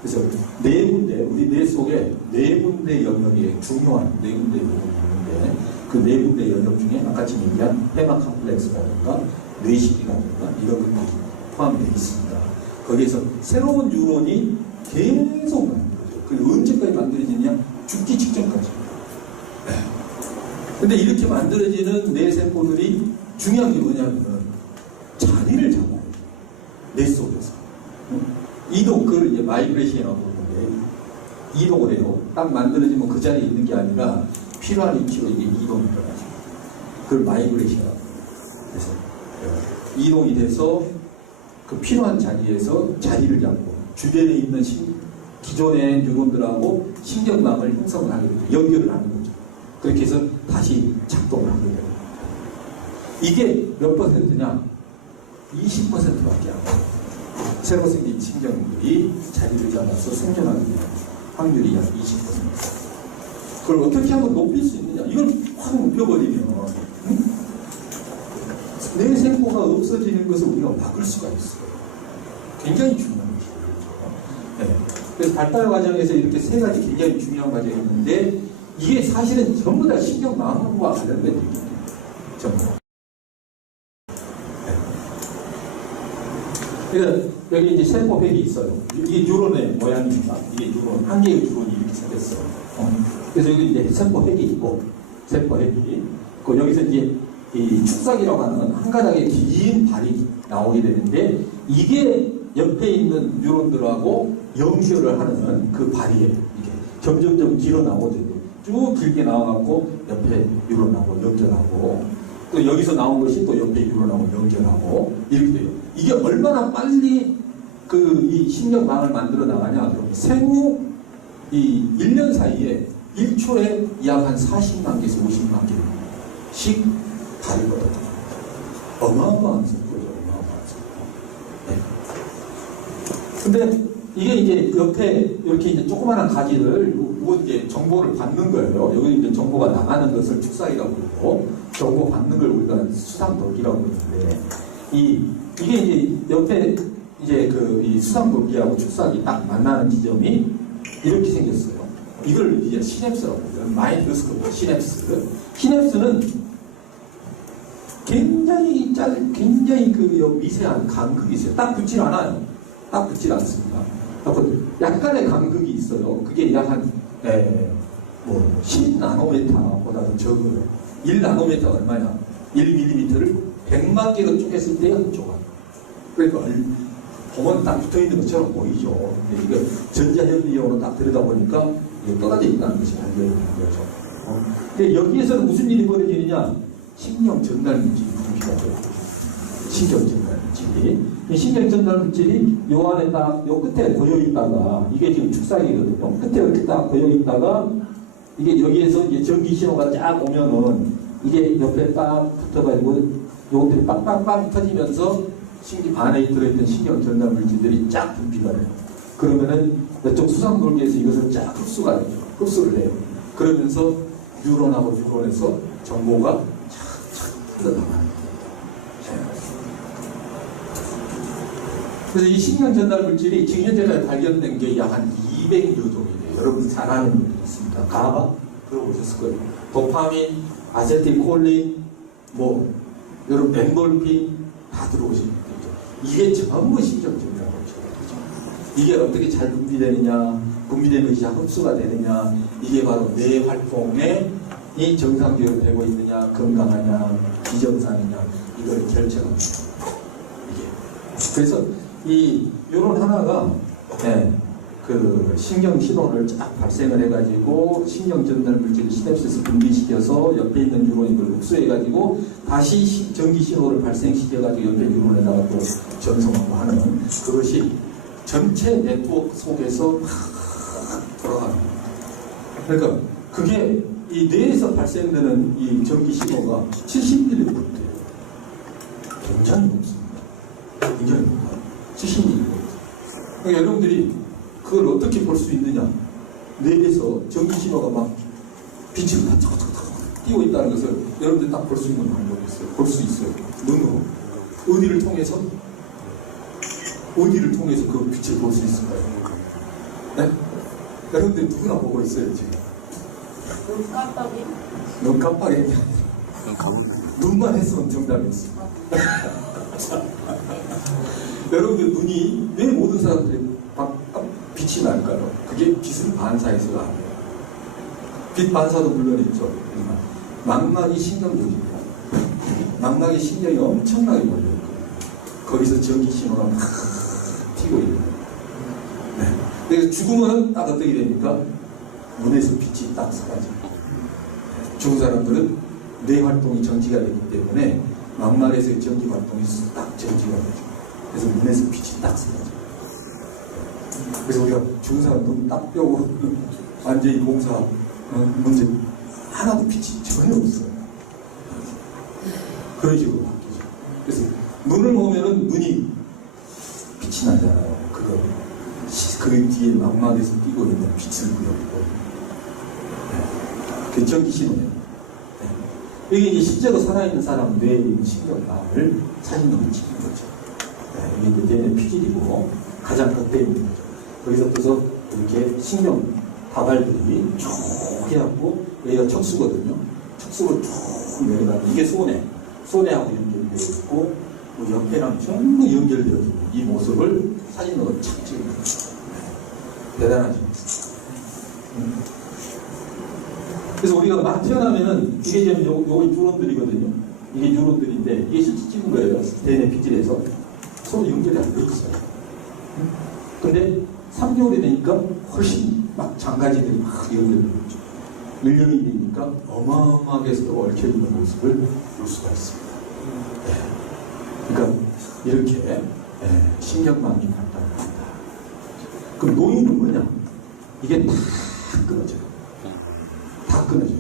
그래서 네 군데, 우리 뇌 속에 네 군데 영역이 중요한 네 군데 영역이 있는데 그 네 군데 영역 중에 아까 지금 얘기한 헤마 컴플렉스라든가 뇌식이라든가 이런 것들이 포함되어 있습니다. 거기에서 새로운 뉴런이 계속 만들어져요. 그게 언제까지 만들어지냐? 죽기 직전까지. 근데 이렇게 만들어지는 뇌세포들이 중요한 게 뭐냐면 자리를 잡아요. 뇌 속에서. 이동, 그걸 이제 마이그레이션이라고 부르는데 이동을 해요. 딱 만들어지면 그 자리에 있는 게 아니라 필요한 위치로 이게 이동이 일어나죠. 그걸 마이그레이션이라고 해요. 그래서 이동이 돼서 그 필요한 자리에서 자리를 잡고 주변에 있는 기존의 뉴런들하고 신경망을 형성을 하게 되죠. 연결을 하는 거죠. 그렇게 해서 다시 작동을 하게 됩니다. 이게 몇 %냐? 20%밖에 안 돼요. 새로 생긴 신경들이 자리를 잡아서 생존하게 되는 확률이 약 20%. 그걸 어떻게 하면 높일 수 있느냐? 이걸 확 높여버리면 뇌세포가 없어지는 것을 우리가 막을 수가 있어요. 굉장히 중요한 것이죠. 네. 그래서 발달 과정에서 이렇게 세 가지 굉장히 중요한 과정이 있는데 이게 사실은 전부 다 신경망과 관련된 얘기예요. 전부. 네. 그러니까 여기 이제 세포백이 있어요. 이게 뉴런의 모양입니다. 이게 뉴런, 한 개의 뉴런이 이렇게 생겼어요. 그래서 여기 이제 세포백이 있고, 세포백이. 그 여기서 이제 이 축삭이라고 하는 한 가닥의 긴 발이 나오게 되는데, 이게 옆에 있는 뉴런들하고 연결을 하는 그 발이에요. 이게 점점점 길어 나오죠. 쭉 길게 나와갖고 옆에 뉴런하고 연결하고, 또 여기서 나온 것이 또 옆에 뉴런하고 연결하고, 이렇게 돼요. 이게 얼마나 빨리 이 신경망을 만들어 나가냐? 그럼 생후 이 1년 사이에 1초에 약 한 40만 개에서 50만 개씩 다르거든요. 어마어마한 속도죠. 어마어마한 속도. 네. 근데 이게 이제 옆에 이렇게 이제 조그마한 가지를 이제 정보를 받는 거예요. 여기 이제 정보가 나가는 것을 축삭이라고 부르고, 정보 받는 걸 우리가 수상돌기라고 그러는데, 이게 이제 옆에 이제 이 수상돌기하고 축사기 딱 만나는 지점이 이렇게 생겼어요. 이걸 이제 시냅스라고 해요. 마인드스코프 시냅스. 시냅스는 굉장히 굉장히 미세한 간극이 있어요. 딱 붙질 않아요. 딱 붙질 않습니다. 약간의 간극이 있어요. 그게 약 한 10나노미터보다도 적어요. 1나노미터 얼마냐? 1mm를 100만 개로 쪼갰을 때 한 조각. 그러니까 보면 딱 붙어 있는 것처럼 보이죠. 근데 이거 전자현미경으로 딱 들여다보니까 이게 떨어져 있다는 것이 발견이 되는 거죠. 근데 여기에서는 무슨 일이 벌어지느냐? 신경 전달 물질이 분비가 돼요. 신경 전달 물질이. 이 신경 전달 물질이 요 안에 딱, 요 끝에 고여 있다가, 이게 지금 축사기거든요. 끝에 이렇게 딱 고여 있다가, 이게 여기에서 이제 전기 신호가 쫙 오면은, 이게 옆에 딱 붙어가지고, 요것들이 빵빵빵 터지면서, 안에 들어있던 신경 전달 물질들이 쫙 분비가 돼요. 그러면은, 이쪽 수상돌기에서 이것을 쫙 흡수를 해요. 그러면서, 뉴런하고 뉴런에서 정보가 착착 흘러나가요. 그래서 이 신경 전달 물질이 지금 현재까지 발견된 게 약 한 200여 종이에요. 여러분 잘 아는 분들이 있습니다. 가바 들어보셨을 거예요. 도파민, 아세틸콜린, 여러분 엔돌핀 다 들어오신 분들이죠. 이게 전부 신경 전달 물질이죠. 이게 어떻게 잘 분비되느냐, 분비되는 것이 흡수가 되느냐, 이게 바로 뇌 활동에 이 정상적으로 되고 있느냐, 건강하냐, 비정상이냐, 이걸 결정합니다. 이게. 그래서 요런 하나가, 신경 신호를 쫙 발생을 해가지고, 신경 전달 물질을 시냅스에서 분비시켜서 옆에 있는 뉴런이 그걸 흡수해가지고, 다시 전기 신호를 발생시켜가지고 옆에 뉴런에다가 또 전송하고 하는 그것이 전체 네트워크 속에서 막 돌아가는 거예요. 그러니까 그게 이 뇌에서 발생되는 이 전기 신호가 70ml예요. 굉장히 높습니다. 굉장히 높아요. 70ml. 그러니까 여러분들이 그걸 어떻게 볼 수 있느냐? 뇌에서 전기 신호가 막 빛을 탁탁탁탁 띄고 있다는 것을 여러분들이 딱 볼 수 있는 방법이 있어요. 볼 수 있어요. 눈으로. 어디를 통해서 그 빛을 볼 수 있을까요? 네? 여러분들 누구나 보고 있어요, 지금. 눈 깜빡이. 눈만 했으면 정답이었습니다. 여러분들 눈이 왜 모든 사람들이 빛이 날까요? 그게 빛을 반사해서가 아니에요. 빛 반사도 물론 있죠. 망막이 신경도입니다. 망막에 신경이 엄청나게 몰려있거든요. 거기서 전기 신호가 막 튀고 있는 거예요. 네. 그래서 죽으면 딱 어떻게 됩니까? 눈에서 빛이 딱 사라져요. 죽은 사람들은 뇌 활동이 정지가 되기 때문에 망막에서의 전기 활동이 딱 정지가 되죠. 그래서 눈에서 빛이 딱 사라져요. 그래서 우리가 죽은 사람 눈 딱 떼고 완전히 공사 문제 하나도 빛이 전혀 없어요. 그런 식으로 바뀌죠. 그래서 눈을 보면은 눈이 빛이 나잖아요. 그 뒤에 망막에서 띄고 있는 빛을 보여주고 그 전기 신호예요. 네. 이게 이제 실제로 살아있는 사람 뇌에 있는 신경망을 사진으로 찍는 거죠. 네. 이게 뇌의 피질이고 가장 겉에 있는 거죠. 거기서부터 이렇게 신경 다발들이 쭉 해갖고 여기가 척수거든요. 척수로 쭉 내려가고 이게 소뇌하고 연결되어 있고 그 옆에랑 전부 연결되어 있는 이 모습을 사진으로 착 찍는 거죠. 대단하죠. 그래서 우리가 막 태어나면은 이게 지금 요거 뉴런들이거든요. 이게 뉴런들인데 이게 실제 찍은 거예요. DNA 피질에서 서로 연결이 안 돼 있어요. 근데 3개월이 되니까 훨씬 막 장가지들이 막 연결되는 거죠. 1년이 되니까 어마어마하게 서로 얽혀있는 모습을 볼 수가 있습니다. 네. 그러니까 이렇게 신경망이 발달합니다. 그럼 노인은 뭐냐? 이게 다 끊어져요. 다 끊어져요.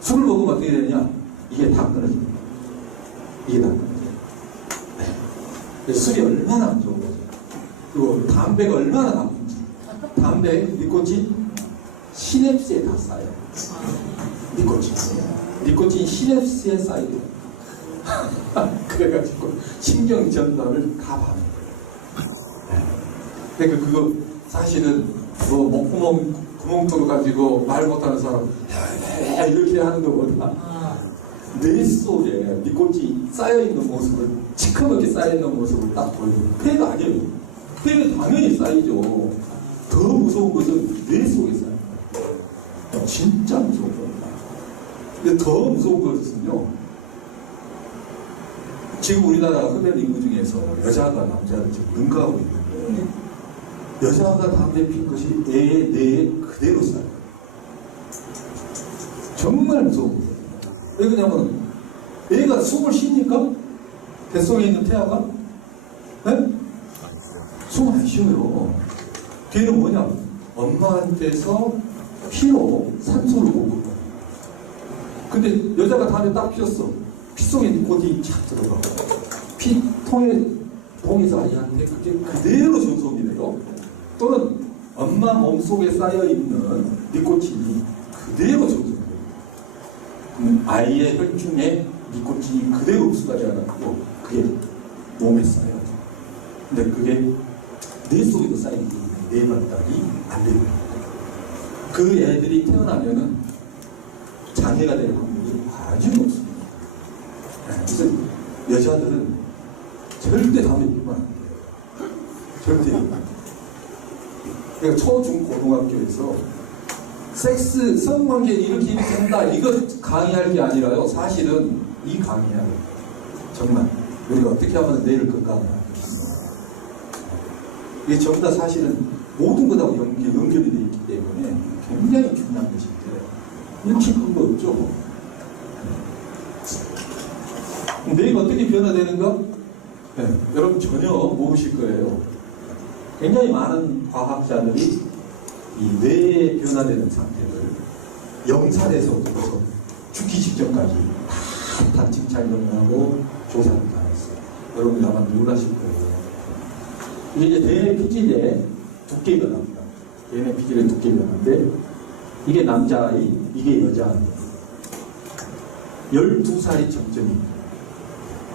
술을 먹으면 어떻게 되느냐? 이게 다 끊어집니다. 이게 다 끊어져요. 네. 그래서 술이 얼마나 안 좋은 거죠. 그리고 담배가 얼마나 나쁜지. 담배, 니코틴, 시냅스에 다 쌓여요. 니코틴. 니코틴 시냅스에 쌓이고 그래가지고 신경 전달을 가봐는 거예요. 그러니까 그거 사실은 뭐 목구멍 구멍 뚫어가지고 말 못하는 사람 이렇게 하는 것보다 뇌 속에 니코틴이 쌓여있는 모습을 시커멓게 쌓여있는 모습을 딱 보여요. 폐가 아니에요. 폐는 당연히 쌓이죠. 더 무서운 것은 뇌 속에 쌓여요. 진짜 무서운 겁니다. 근데 더 무서운 것은요, 지금 우리나라 흡연 인구 중에서 여자가 남자를 지금 능가하고 있는데, 여자가 담배 핀 것이 애의 뇌에 그대로 쌓여요. 정말 무서운 거예요. 왜 그러냐면 애가 숨을 쉽니까? 뱃속에 있는 태아가? 네? 숨 안 쉬어요. 걔는 뭐냐? 엄마한테서 피로 산소를 먹고. 근데 여자가 담배 딱 피웠어. 피 속에 니코틴이 착 들어가고 피통에 통해서 아이한테 그게 그대로 전송이 돼요. 또는 엄마 몸속에 쌓여있는 니코틴이 그대로 전송이 돼요. 아이의 혈중에 니코틴이 그대로 흡수하지 않았고 그게 몸에 쌓여요. 근데 그게 뇌 속에도 쌓이기 때문에 뇌 발달이 안 되는 거예요. 그 애들이 태어나면은 장애가 될 확률이 아주 높습니다. 그래서 여자들은 절대 담배 피우면 안 돼요. 절대. 그러니까 초, 중, 고등학교에서 섹스, 성관계 이렇게 한다 이거 강의할 게 아니라요. 사실은 이 강의야. 정말 우리가 어떻게 하면 뇌를 건강하냐. 이게 전부 다 사실은 모든 것하고 연결이 되어 있기 때문에 굉장히 중요한 것인데 이렇게 큰 거 없죠. 뇌가 어떻게 변화되는가? 네, 여러분 전혀 모르실 거예요. 굉장히 많은 과학자들이 이 뇌에 변화되는 상태를 영살에서부터 죽기 직전까지 다 진찰을 하고 조사를 다 했어요. 여러분이 아마 놀라실 거예요. 이게 이제 DNA 피질의 두께가 납니다. DNA 피질의 두께가 나는데 이게 남자아이, 이게 여자아이. 12살이 정점입니다.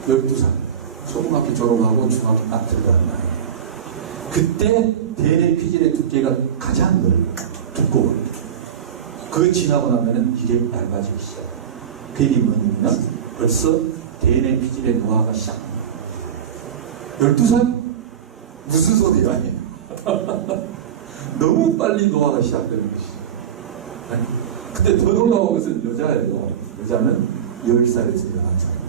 12살. 초등학교 졸업하고 중학교 딱 들어가는 나이. 그때 DNA 피질의 두께가 가장 두꺼워요. 그거 지나고 나면은 이게 얇아지기 시작해요. 그 얘기 뭐냐면 벌써 DNA 피질의 노화가 시작합니다. 12살? 무슨 소리야? 너무 빨리 노화가 시작되는 것이죠. 근데 더 놀라운 것은 여자예요. 여자는 10살에서 11살.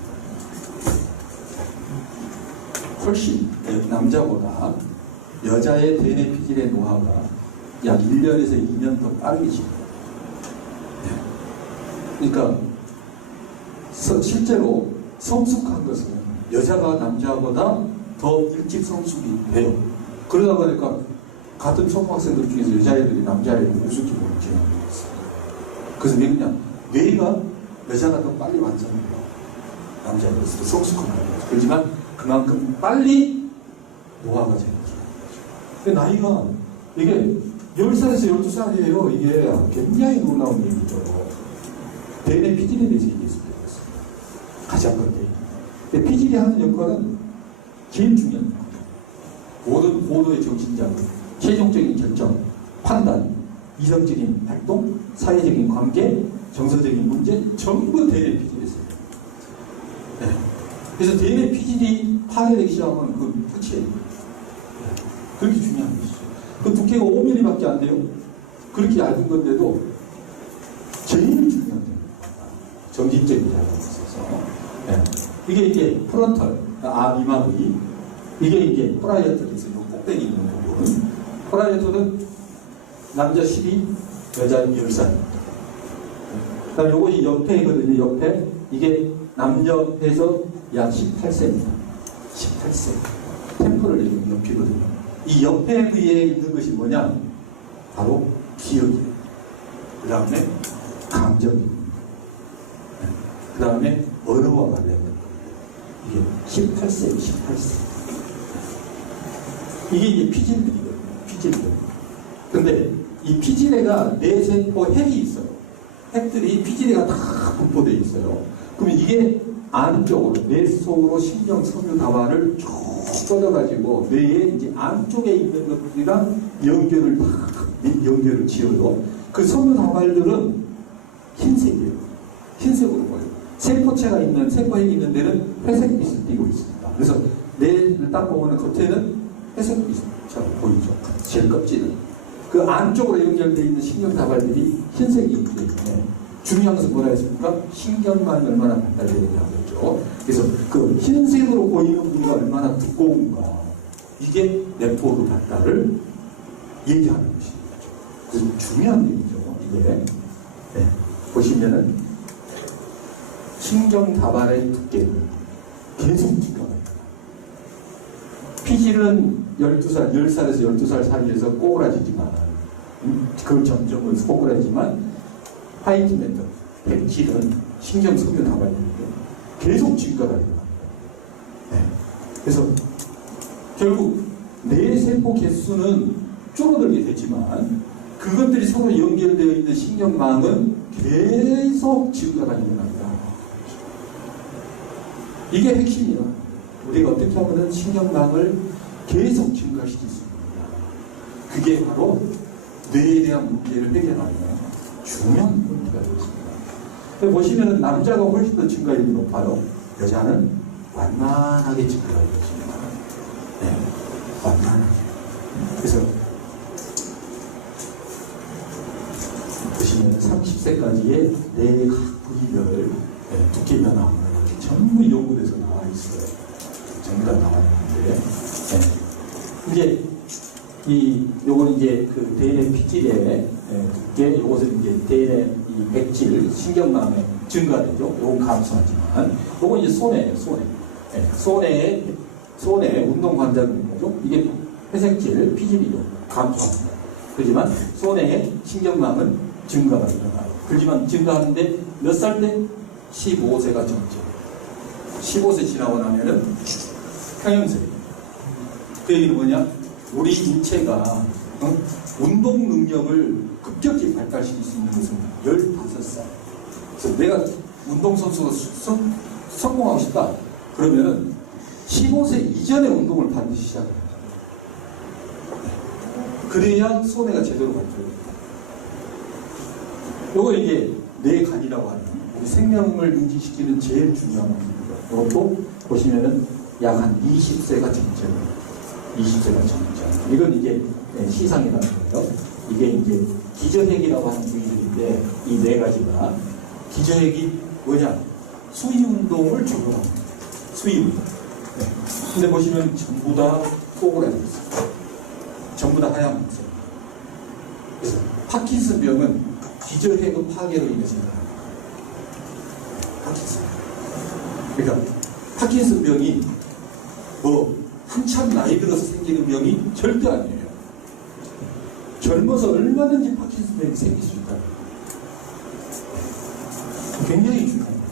훨씬 남자보다 여자의 DNA 피질의 노화가 약 1년에서 2년 더 빠르게 진행돼요. 그러니까 실제로 성숙한 것은 여자가 남자보다 더 일찍 성숙이 돼요. 그러다 보니까 같은 초등학생들 중에서 여자애들이 남자애들 우습게 보는 경향이 있어요. 그래서 왜 그냥 뇌가 여자가 더 빨리 완성돼요. 남자애들도 성숙한 거죠. 그렇지만 그만큼 빨리 노화가 되는 거죠. 나이가 이게 10살에서 12살이에요. 이게 굉장히 놀라운 얘기죠. DNA 피질에 대해서 얘기했을 때 가장 건데 피질이 하는 역할은 제일 중요한 겁니다. 모든 보도의 정신자금, 최종적인 결정, 판단, 이성적인 활동, 사회적인 관계, 정서적인 문제 전부 DNA 피질에서 해요. 네. 그래서 DNA 피질이 파괴되기 시작하면 그건 끝이에요. 네. 그렇게 중요한 것이죠. 그 두께가 5mm밖에 안 돼요. 그렇게 얇은 건데도 제일 중요한 겁니다. 정신적인 작용이 있어서. 네. 이게 이제 프론털, 이마 부위, 이게 이제 프라이어털이 있어요. 꼭대기 있는 부분. 프라이어털은 남자 12, 여자 10살. 그 다음에 이것이 옆에거든요. 옆에. 이게 남옆에서 약 18cm. 18cm. 템포를 얘기하는 옆이거든요. 이 옆에 부위에 있는 것이 뭐냐? 바로 기억이에요. 그 다음에 감정입니다. 그 다음에 언어와 관련된 겁니다. 이게 18cm, 18cm. 이게 이제 피질들이거든요. 피질들. 근데 이 피질에가 뇌세포 핵이 있어요. 핵들이 피지리가 다 분포되어 있어요. 그러면 이게 안쪽으로 뇌 속으로 신경 섬유 다발을 쭉 뻗어가지고 뇌의 이제 안쪽에 있는 것들이랑 연결을 지어요. 그 섬유 다발들은 흰색이에요. 흰색으로 보여요. 세포체가 있는 세포핵이 있는 데는 회색빛을 띠고 있습니다. 그래서 뇌를 딱 보면 겉에는 회색빛처럼 보이죠. 제일 껍질은. 그 안쪽으로 연결되어 있는 신경 다발들이 흰색이기 때문에 중요한 것은 뭐라 했습니까? 신경망이 얼마나 발달되느냐고 했죠. 그래서 그 흰색으로 보이는 부위가 얼마나 두꺼운가, 이게 뇌포의 발달을 얘기하는 것이죠. 그래서 중요한 얘기죠. 이게 보시면은 신경 다발의 두께는 계속 증가합니다. 피질은 12살, 10살에서 12살 사이에서 꼬그라지지만, 그걸 점점 꼬그라지지만, 화이트 매터, 백질은 신경 섬유 다발인데 계속 증가가 일어납니다. 그래서 결국 뇌세포 개수는 줄어들게 되지만 그것들이 서로 연결되어 있는 신경망은 계속 증가가 일어납니다. 이게 핵심이야. 우리가 어떻게 하면 신경망을 계속 증가시킬 수 있느냐. 그게 바로 뇌에 대한 문제를 해결하는 중요한 포인트가 되겠습니다. 보시면 남자가 훨씬 더 증가율이 높아요. 여자는 완만하게 증가율이 높습니다. 완만하게. 그래서 보시면 30세까지의 뇌 각 부위별 두께 변화 전부 연구돼서 나와 있어요. 전부 다 나와 있는데, 이제 요거는 이제 그 DNA 피질의 두께, 요것은 이제 DNA 이 백질 신경망에 증가되죠. 요건 감소하지만, 요건 이제 손해예요. 손해 운동 관절인 거죠. 이게 회색질 피질이죠. 감소합니다. 그렇지만 손해의 신경망은 증가가 일어나요. 그렇지만 증가하는데 몇 살 때? 15세가 정점. 15세 지나고 나면은 평형세. 그 얘기는 뭐냐? 우리 인체가 운동 능력을 급격히 발달시킬 수 있는 것은 15살. 그래서 내가 운동선수가 성공하고 싶다. 그러면은 15세 이전에 운동을 반드시 시작해야 돼요. 그래야 손해가 제대로 발달됩니다. 요거 이제 뇌간이라고 하는 우리 생명을 유지시키는 제일 중요한 부분입니다. 이것도 보시면은 약 한 20세가 정점이에요. 20세가 정점. 이건 이제 시상이라는 거예요. 이게 이제 기저핵이라고 하는 부위들인데 이 네 가지가 기저핵이 뭐냐? 수위 운동을 조절합니다. 수위 운동. 근데 보시면 전부 다 꼬그라져 있어요. 전부 다 하얀 색입니다. 그래서 파킨슨병은 기저핵의 파괴로 인해서 일어납니다. 파킨슨. 그러니까 파킨슨병이 뭐 한참 나이 들어서 생기는 병이 절대 아니에요. 젊어서 얼마든지 파킨슨병이 생길 수 있다. 굉장히 중요합니다.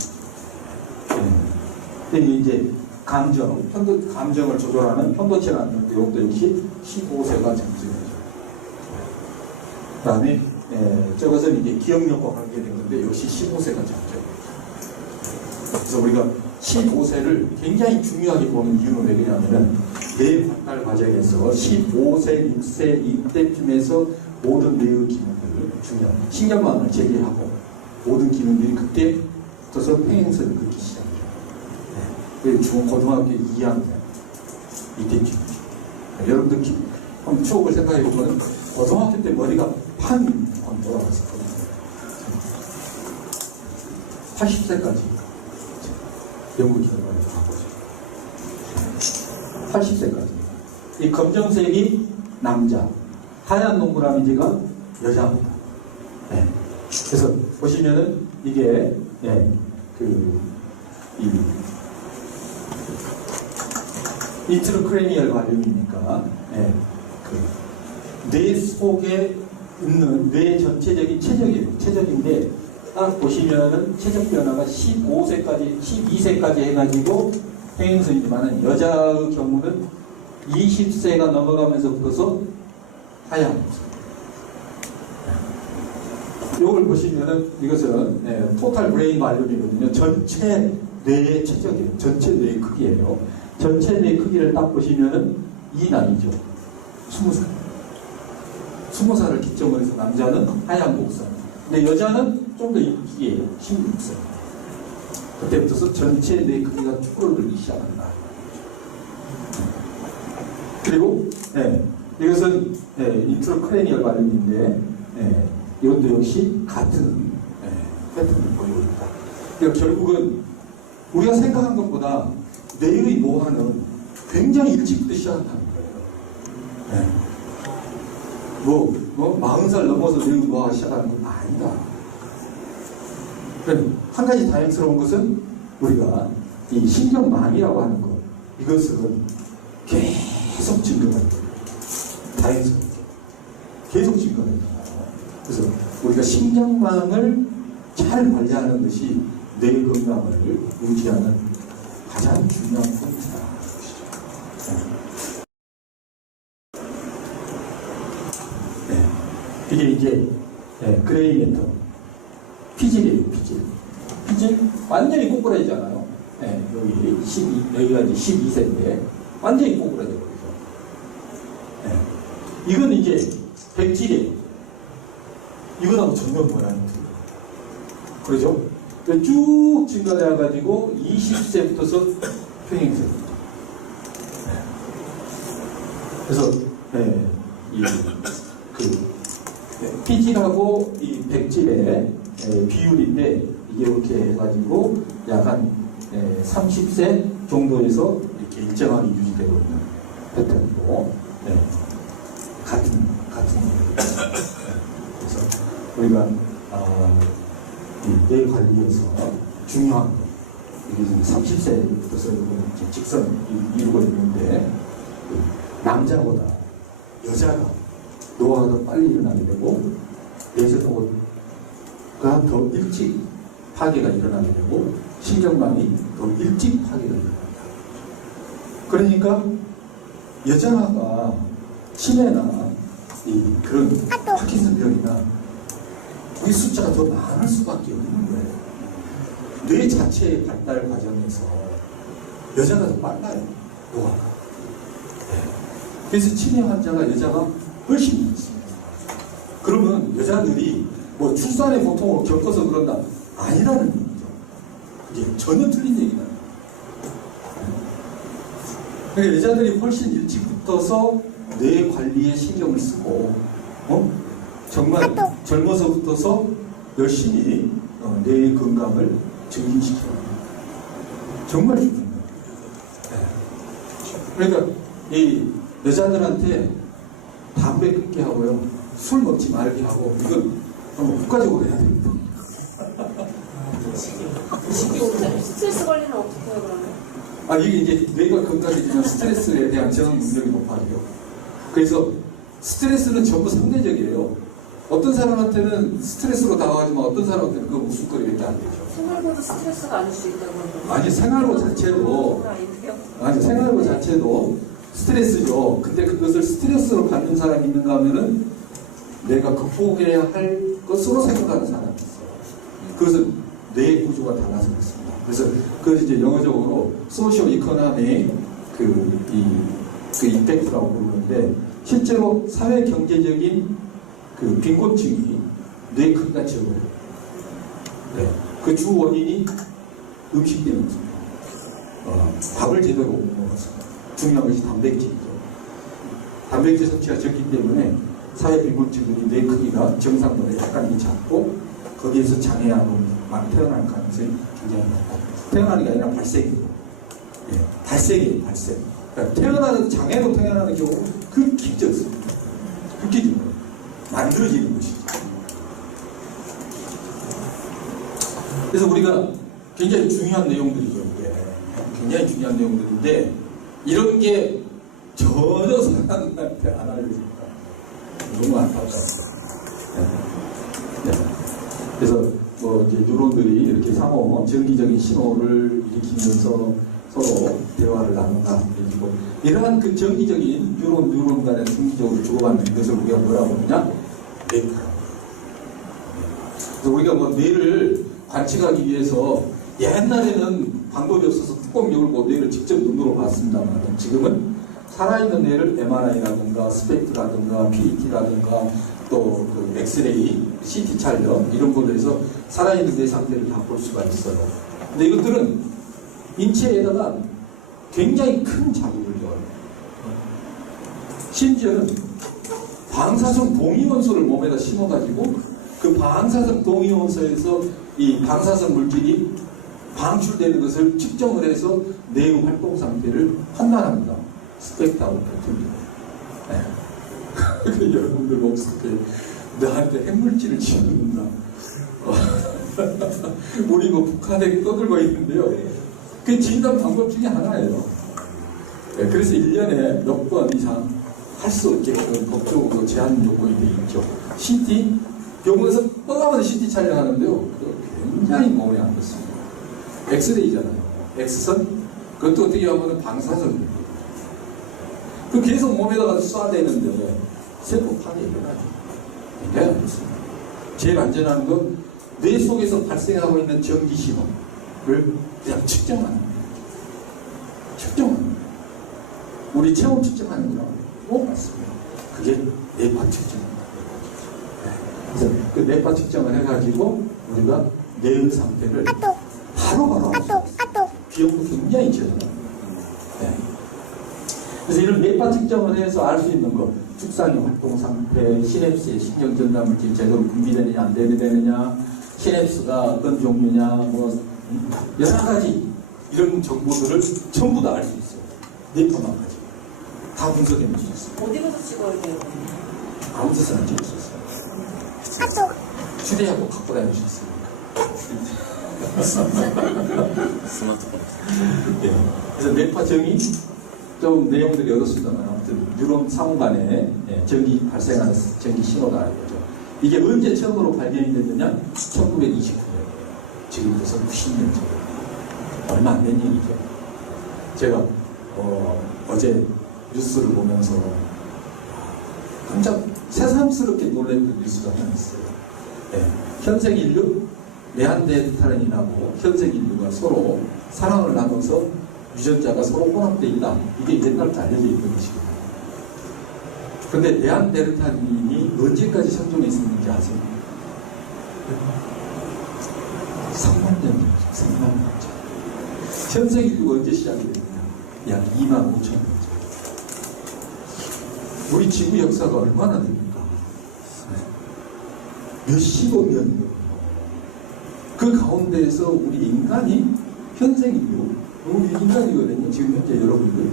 근데 이제 감정을 조절하는 편도체라는 내용도 역시 15세가 정점이죠. 그 다음에 저것은 이제 기억력과 관계된 건데 역시 15세가 정점이죠. 그래서 우리가 15세를 굉장히 중요하게 보는 이유는 왜 그러냐면은 뇌 발달 과정에서 15세, 6세 이때쯤에서 모든 뇌의 기능들을 중요한 신경망을 제기하고 모든 기능들이 그때부터 평행선을 긋기 시작해요. 고등학교 2학년 이때쯤이죠. 여러분들 한번 추억을 생각해 보면 고등학교 때 머리가 판 돌아갔었거든요. 80세까지 연구 결과를 다 보죠. 80세까지. 이 검정색이 남자, 하얀 동그라미지가 여자입니다. 그래서 보시면은 이게 인트로크레니얼 발륨이니까 뇌 속에 있는 뇌 전체적인 체적이에요. 체적인데 딱 보시면은 체적 변화가 15세까지, 12세까지 해가지고 평행선이지만은 여자의 경우는 20세가 넘어가면서부터서 하얀 모습. 이걸 보시면은 이것은 토탈 브레인 발륨이거든요. 전체 뇌의 최적이에요. 전체 뇌의 크기예요. 전체 뇌 크기를 딱 보시면은 이 나이죠. 20살. 20살을 기점으로 해서 남자는 하얀 목살. 근데 여자는 좀 더 이기예요. 16살. 그때부터 전체 뇌 크기가 줄어들기 시작한다. 그리고 이것은 인트로크레니얼 발륨인데 이것도 역시 같은 패턴을 보이고 있다. 그러니까 결국은 우리가 생각한 것보다 뇌의 노화는 굉장히 일찍부터 시작한다는 거예요. 40살 넘어서 뇌의 노화가 시작하는 건 아니다. 한 가지 다행스러운 것은 우리가 이 신경망이라고 하는 것, 이것은 계속 증가가 돼요. 다행스럽게. 계속 증가가 돼요. 그래서 우리가 신경망을 잘 관리하는 것이 뇌 건강을 유지하는 가장 중요한 포인트다. 이게 이제 그레이 메터 피질이에요. 피질 완전히 꼬꾸라지잖아요. 여기가 이제 12세인데 완전히 꼬꾸라져 버리죠. 이건 이제 백질이에요. 이거하고 전혀 모양이 틀려요. 그러죠? 쭉 증가되어가지고 20세부터서 평행세입니다. 그래서 피질하고 이 백질의 비율인데 이게 이렇게 해가지고 약간 30세 정도에서 이렇게 일정하게 유지되고 있는 패턴이고 같은 그래서 우리가 뇌 관리에서 중요한 거 이게 지금 30세부터서 직선 이루고 있는데 남자보다 여자가 노화가 더 빨리 일어나게 되고 뇌세포가 더 일찍 파괴가 일어나게 되고 신경망이 더 일찍 파괴가 일어난다. 그러니까 여자가 치매나 그런 파킨슨병이나 그 숫자가 더 많을 수밖에 없는 거예요. 뇌 자체의 발달 과정에서 여자가 더 빨라요. 노화가. 그래서 치매 환자가 여자가 훨씬 많습니다. 그러면 여자들이 뭐 출산의 고통을 겪어서 그런다 아니라는 얘기죠. 그게 전혀 틀린 얘기다. 그러니까 여자들이 훨씬 일찍 붙어서 뇌 관리에 신경을 쓰고 정말 젊어서부터서 열심히 뇌의 건강을 증진시켜야 합니다. 정말 중요합니다. 그러니까 이 여자들한테 담배 끊게 하고요, 술 먹지 말게 하고 이건 국가적으로 해야 됩니다. 스트레스 관리는 어떻게 해요, 그러면? 이게 이제 뇌가 건강해지면 스트레스에 대한 저항 능력이 높아져요. 그래서 스트레스는 전부 상대적이에요. 어떤 사람한테는 스트레스로 다가가지만 어떤 사람한테는 그거 웃음거리밖에 안 되죠. 생활고도 스트레스가 아닐 수 있다고 하는데. 아니 생활고 자체도 스트레스죠. 근데 그것을 스트레스로 받는 사람이 있는가 하면은 내가 극복해야 할 것으로 생각하는 사람이 있어요. 그것은 뇌 구조가 달라서 그렇습니다. 그래서 그것을 이제 영어적으로 소시오 이코노미 임팩트라고 부르는데 실제로 사회 경제적인 빈곤층이 뇌 크기가 적어요. 그 주 원인이 음식 때문입니다. 밥을 제대로 못 먹었습니다. 중요한 것이 단백질이죠. 단백질 섭취가 적기 때문에 사회 빈곤층들이 뇌 크기가 정상보다 약간 작고 거기에서 장애아로 태어날 가능성이 굉장히 높고, 태어나는 게 아니라 발생이에요. 발생이에요, 발생. 그러니까 태어나는 장애로 태어나는 경우 극히 적습니다. 극히 적어요. 만들어지는 것이죠. 그래서 우리가 굉장히 중요한 내용들이죠. 굉장히 중요한 내용들인데 이런 게 전혀 사람들한테 안 알려집니다. 너무 안타깝습니다. 그래서 이제 뉴런들이 이렇게 상호 정기적인 신호를 일으키면서 서로 대화를 나눈다. 이러한 그 정기적인 뉴런 간에 정기적으로 주고받는 것을 우리가 뭐라고 하느냐? 데이터라고. 그래서 우리가 뭐 뇌를 관측하기 위해서 옛날에는 방법이 없어서 뚜껑 열고 뇌를 직접 눈으로 봤습니다만 지금은 살아있는 뇌를 MRI라든가 스펙트라든가 PET라든가 또 그 엑스레이, CT 촬영 이런 걸로 해서 살아있는 뇌 상태를 다 볼 수가 있어요. 근데 이것들은 인체에다가 굉장히 큰 자극을 줘요. 심지어는 방사성 동위원소를 몸에다 심어가지고 그 방사성 동위원소에서 이 방사성 물질이 방출되는 것을 측정을 해서 뇌의 활동 상태를 판단합니다. 스펙트하고 패턴으로. 네. 여러분들 목소리에 나한테 핵물질을 집어넣는다. 우리 뭐 북한에 떠들고 있는데요. 그게 진단 방법 중에 하나예요. 네, 그래서 1년에 몇 번 이상 할 수 없게끔 법적으로 제한 요건이 되어 있죠. CT, 병원에서 뻔하면 CT 촬영하는데요. 굉장히 몸에 안 좋습니다. 엑스레이잖아요. 엑스선? 그것도 어떻게 하면 방사선. 그 계속 몸에다가 쏴대는데 세포 파괴 일어나죠. 굉장히 안 좋습니다. 제일 안전한 건 뇌 속에서 발생하고 있는 전기 신호를 그냥 측정하는 거예요. 측정하는 거예요. 우리 체온 측정하는 거랑 똑같습니다. 그게 뇌파 측정입니다. 그래서 그 뇌파 측정을 해가지고 우리가 뇌의 상태를 바로바로 알 수 있어요. 비용도 굉장히 저렴합니다. 네. 그래서 이런 뇌파 측정을 해서 알 수 있는 것, 축산의 활동 상태, 시냅스의 신경 전달 물질 제대로 분비되느냐 안 되느냐, 시냅스가 어떤 종류냐, 뭐 여러 가지 이런 정보들을 전부 다 알 수 있어요. 뇌파만 가지고 다 분석해 볼 수 있어요. 어디 가서 찍어야 돼요? 아무 데서나 찍을 수 있어요. 휴대하고 갖고 다닐 수 있으니까. 스마트폰. 네. 그래서 뇌파 정의 좀 내용들이 어렵습니다만 아무튼 뉴런 상관에 전기 발생하는 전기 신호다 이거죠. 이게 언제 처음으로 발견이 됐느냐? 1929년이에요. 지금부터 90년 전. 얼마 안 된 얘기죠. 제가 어제 뉴스를 보면서 깜짝 새삼스럽게 놀랐던 뉴스가 하나 있어요. 네. 현생 인류, 네안데르탈인하고 현생 인류가 서로 사랑을 나눠서 유전자가 서로 혼합되어 있다. 이게 옛날부터 알려져 있던 것이거든요. 근데 네안데르탈인이 언제까지 생존했었는지 아세요? 3만 년 전이죠. 3만 년 전. 현생 인류가 언제 시작이 됐느냐? 약 2만 5천 년 전. 우리 지구 역사가 얼마나 됩니까? 몇십억 년이거든요. 그 가운데에서 우리 인간이 현생 인류, 우리 인간이거든요. 지금 현재 여러분들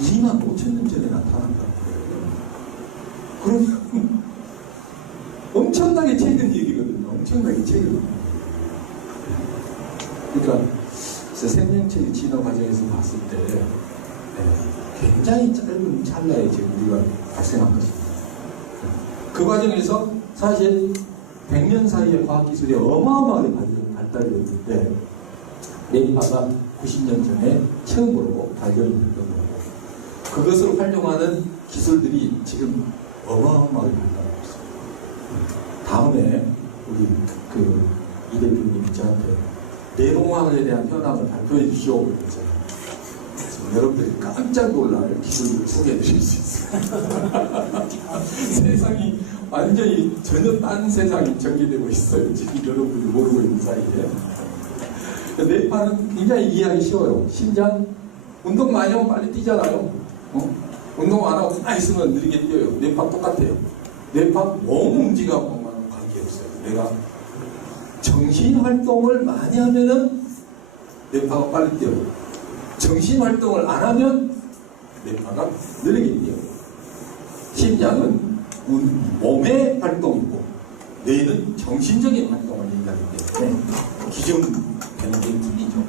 2만 5천 년 전에 나타난다는 거예요. 그러면 엄청나게 최근 얘기거든요. 엄청나게 최근. 그러니까 생명체의 진화 과정에서 봤을 때 굉장히 짧은 찰나에 지금 우리가 발생한 것입니다. 그 과정에서 사실 100년 사이에 과학기술이 어마어마하게 발달이 됐는데 뇌파가 90년 전에 처음으로 발견이 됐던 거고 그것을 활용하는 기술들이 지금 어마어마하게 발달하고 있습니다. 다음에 우리 이 대표님이 저한테 뇌동화에 대한 현황을 발표해 주시오. 그래서 여러분들이 깜짝 놀랄 기술을 소개해 드릴 수 있어요. 세상이 완전히 전혀 딴 세상이 전개되고 있어요. 지금 여러분들이 모르고 있는 사이에. 뇌파는 굉장히 이해하기 쉬워요. 심장, 운동 많이 하면 빨리 뛰잖아요. 운동 안 하고 가만히 있으면 느리게 뛰어요. 뇌파 똑같아요. 뇌파 몸 움직임하고는 관계없어요. 내가 정신활동을 많이 하면은 뇌파가 빨리 뛰어요. 정신활동을 안 하면 뇌파가 느리게 뛰어요. 심장은 몸의 활동이고 뇌는 정신적인 활동을 얘기하기 때문에 기존 개념이 틀리죠.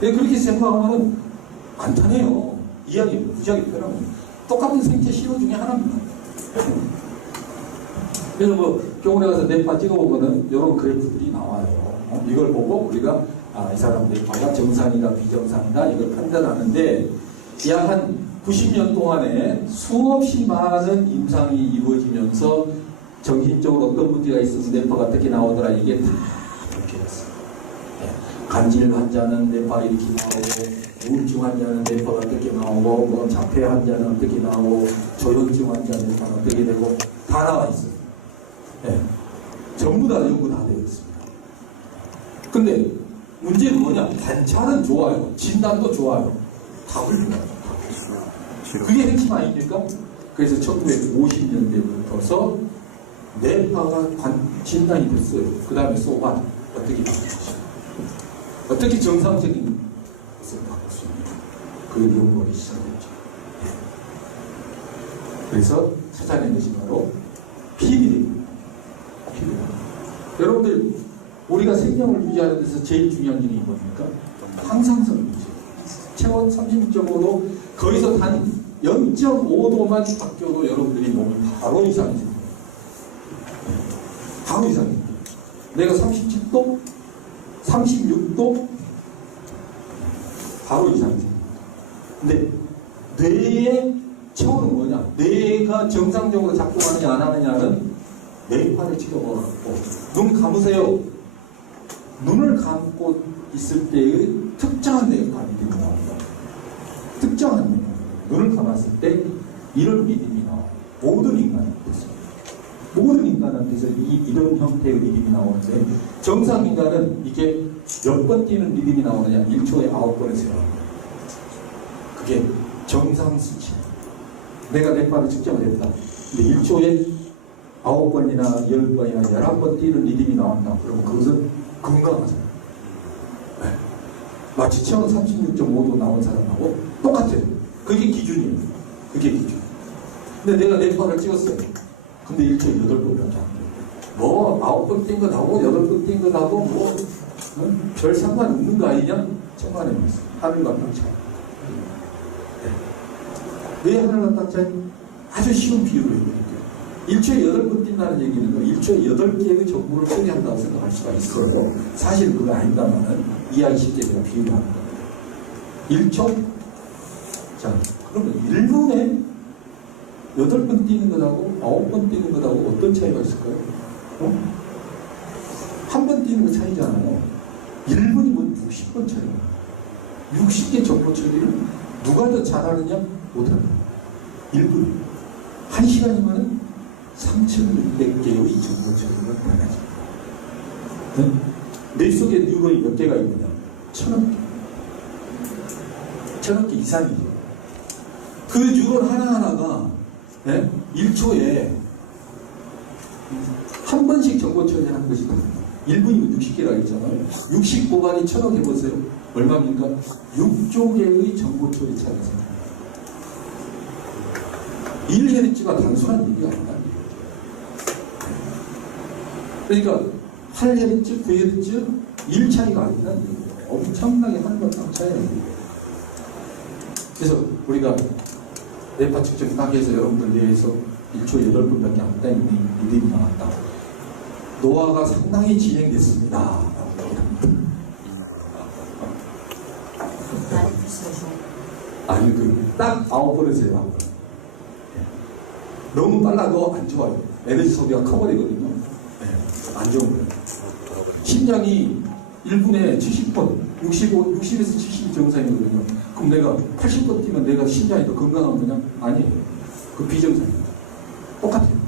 그렇게 생각하면 간단해요. 이야기 무지하게 편하면 똑같은 생체 신호 중에 하나입니다. 그래서 뭐 병원에 가서 뇌파 찍어보면은 이런 그래프들이 나와요. 이걸 보고 우리가 이 사람 뇌파가 정상이다 비정상이다 이걸 판단하는데 약 한 90년 동안에 수없이 많은 임상이 이루어지면서 정신적으로 어떤 문제가 있으면 뇌파가 어떻게 나오더라 이게 다 밝혀졌어요. 간질 환자는 뇌파 이렇게 나오고, 우울증 환자는 뇌파가 어떻게 나오고, 뭐 자폐 환자는 어떻게 나오고, 조현증 환자는 뇌파가 어떻게 되고 다 나와 있어요. 예. 전부 다 연구 다 되어 있습니다. 근데 문제는 뭐냐? 관찰은 좋아요. 진단도 좋아요. 다 훌륭해요. 그게 핵심 아닙니까? 그래서 1950년대부터서 뇌파가 진단이 됐어요. 그 다음에 소관 어떻게 바꿀 것인가, 어떻게 정상적인 것을 바꿀 수 있는가, 그 연구가 시작됐죠. 그래서 찾아낸 것이 바로 피리입니다. 여러분들, 우리가 생명을 유지하는 데서 제일 중요한 일이 뭡니까? 항상성 유지. 체온 36.5도, 거기서 단 0.5도만 바뀌어도 여러분들이 몸이 바로 이상해집니다. 바로 이상해집니다. 내가 37도, 36도, 바로 이상해집니다. 근데 뇌의 체온은 뭐냐? 뇌가 정상적으로 작동하느냐 안 하느냐는 뇌파를 지켜보고, 눈 감으세요. 눈을 감고 있을 때의 특정한 뇌파 리듬이 나옵니다. 특정한 뇌파. 눈을 감았을 때 이런 리듬이 나와요. 모든 인간한테서. 모든 인간한테서 이런 형태의 리듬이 나오는데, 정상 인간은 이게 몇 번 뛰는 리듬이 나오느냐? 1초에 9번에서 11번. 그게 정상 수치. 내가 뇌파를 측정을 했다. 근데 1초에 9번이나 10번이나 11번 뛰는 리듬이 나온다. 그러면 그것은 건강하잖아요. 네. 마치 체온 36.5도 나온 사람하고 똑같아요. 그게 기준이에요. 그게 기준. 근데 내가 뇌파를 찍었어요. 근데 1초에 8번밖에 안 돼요. 뭐 9번 뛴 거 나고 8번 뛴 거 나고 뭐 별 상관 없는 거 아니냐? 천만의 말씀. 하늘과 땅 차이. 네. 왜 하늘과 땅 차이? 아주 쉬운 비유로 해드릴게요. 1초에 8번 뛴다는 얘기는 1초에 8개의 정보를 처리한다고 생각할 수가 있어요. 사실은 그거 아닙니다만은 이해하기 쉽게 제가 비유를 합니다. 1초? 자, 그러면 1분에 8번 뛰는 것하고 9번 뛰는 것하고 어떤 차이가 있을까요? 한 번 뛰는 거 차이잖아요. 1분이면 60번 차이예요. 60개 정보 처리를 누가 더 잘하느냐? 못한다. 1분. 1시간이면 3,600개의 정보 처리가 가능하죠. 네? 뇌 속에 뉴런이 몇 개가 있느냐? 1,000억 개. 1,000억 개 이상이죠. 그 뉴런 하나하나가 1초에 한 번씩 정보 처리하는 것이거든요. 1분이면 60개라고 했잖아요. 60 곱하기 1,000억 해보세요. 얼마입니까? 6조 개의 정보 처리 차이가 생깁니다. 1Hz가 단순한 얘기가 아니다. 그러니까 8Hz, 9Hz 1 차이가 아니라는 얘기예요. 엄청나게 하늘과 땅 차이라는 얘기예요. 그래서 우리가 뇌파 측정 딱 해서 여러분들 뇌에서 1초에 8번밖에 안 되는 리듬이 나왔다. 노화가 상당히 진행됐습니다. 아니, 딱 9번에서 11번. 너무 빨라도 안 좋아요. 에너지 소비가 커버리거든요. 안 좋은 거예요. 심장이 1분에 70번, 65, 60에서 70이 정상이거든요. 그럼 내가 80번 뛰면 내가 심장이 더 건강한 거냐? 아니에요. 그 비정상입니다. 똑같아요.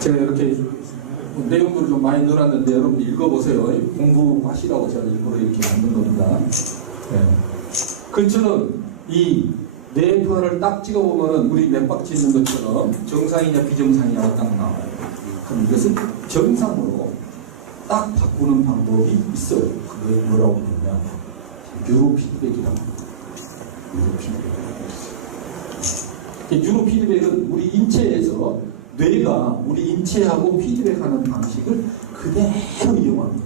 제가 이렇게 내용물을 좀 많이 넣어놨는데 여러분 읽어보세요. 공부하시라고 제가 일부러 이렇게 만든 겁니다. 네. 그처럼 이 뇌파를 딱 찍어보면은 우리 뇌박 찍는 것처럼 정상이냐 비정상이냐가 딱 나와요. 그럼 이것은 정상으로 딱 바꾸는 방법이 있어요. 그게 뭐라고 하냐면 뉴로피드백이라고 합니다. 뉴로피드백은 우리 인체에서 뇌가 우리 인체하고 피드백하는 방식을 그대로 이용하는 거예요.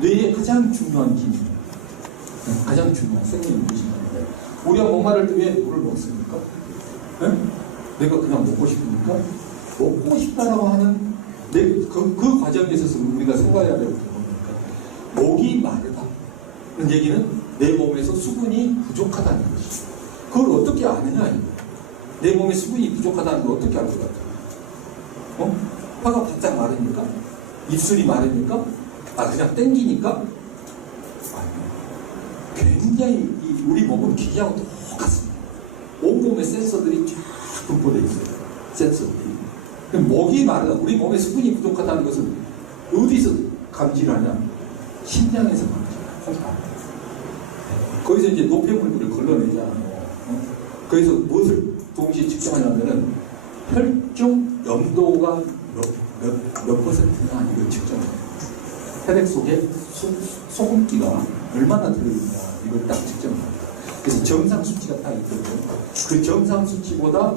뇌의 가장 중요한 기능이에요. 가장 중요한 생명 기능인데 우리가 목마를 때 왜 물을 먹습니까? 네? 내가 그냥 먹고 싶으니까 먹고 싶다라고 하는 그 과정에 있어서 우리가 생각해야 될 게 뭡니까? 목이 마르다. 그 얘기는 내 몸에서 수분이 부족하다는 것이죠. 그걸 어떻게 아느냐 이거예요. 내 몸에 수분이 부족하다는 걸 어떻게 알 것 같아? 혀가 바짝 마르니까? 입술이 마르니까? 그냥 땡기니까? 굉장히 우리 몸은 기계하고 똑같습니다. 온몸에 센서들이 쫙 분포되어 있어요. 센서들이. 그럼 목이 마르다. 우리 몸에 수분이 부족하다는 것은 어디서 감지를 하냐? 심장에서 감지를 하냐? 거기서 이제 노폐물들을 걸러내잖아요. 거기서 무엇을 동시에 측정하냐면은 혈중 염도가 몇 퍼센트나 이걸 측정해요. 혈액 속에 소금기가 얼마나 들어있냐 이걸 딱 측정합니다. 그래서 정상 수치가 딱 있거든요. 그 정상 수치보다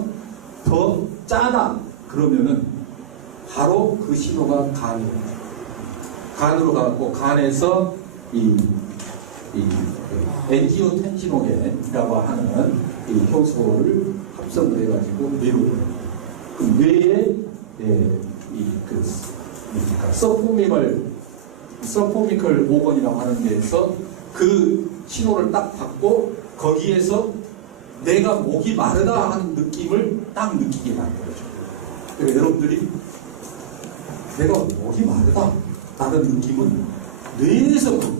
더 짜다 그러면은 바로 그 신호가 간으로 가고 간에서 이 엔지오텐시노겐이라고 하는 이 효소를 합성을 해가지고 뇌로 보냅니다. 그 뇌에 서포미컬 오건이라고 하는 데에서 그 신호를 딱 받고 거기에서 내가 목이 마르다 하는 느낌을 딱 느끼게 만들어줘요. 그러니까 여러분들이 내가 목이 마르다 라는 느낌은 뇌에서 느껴지는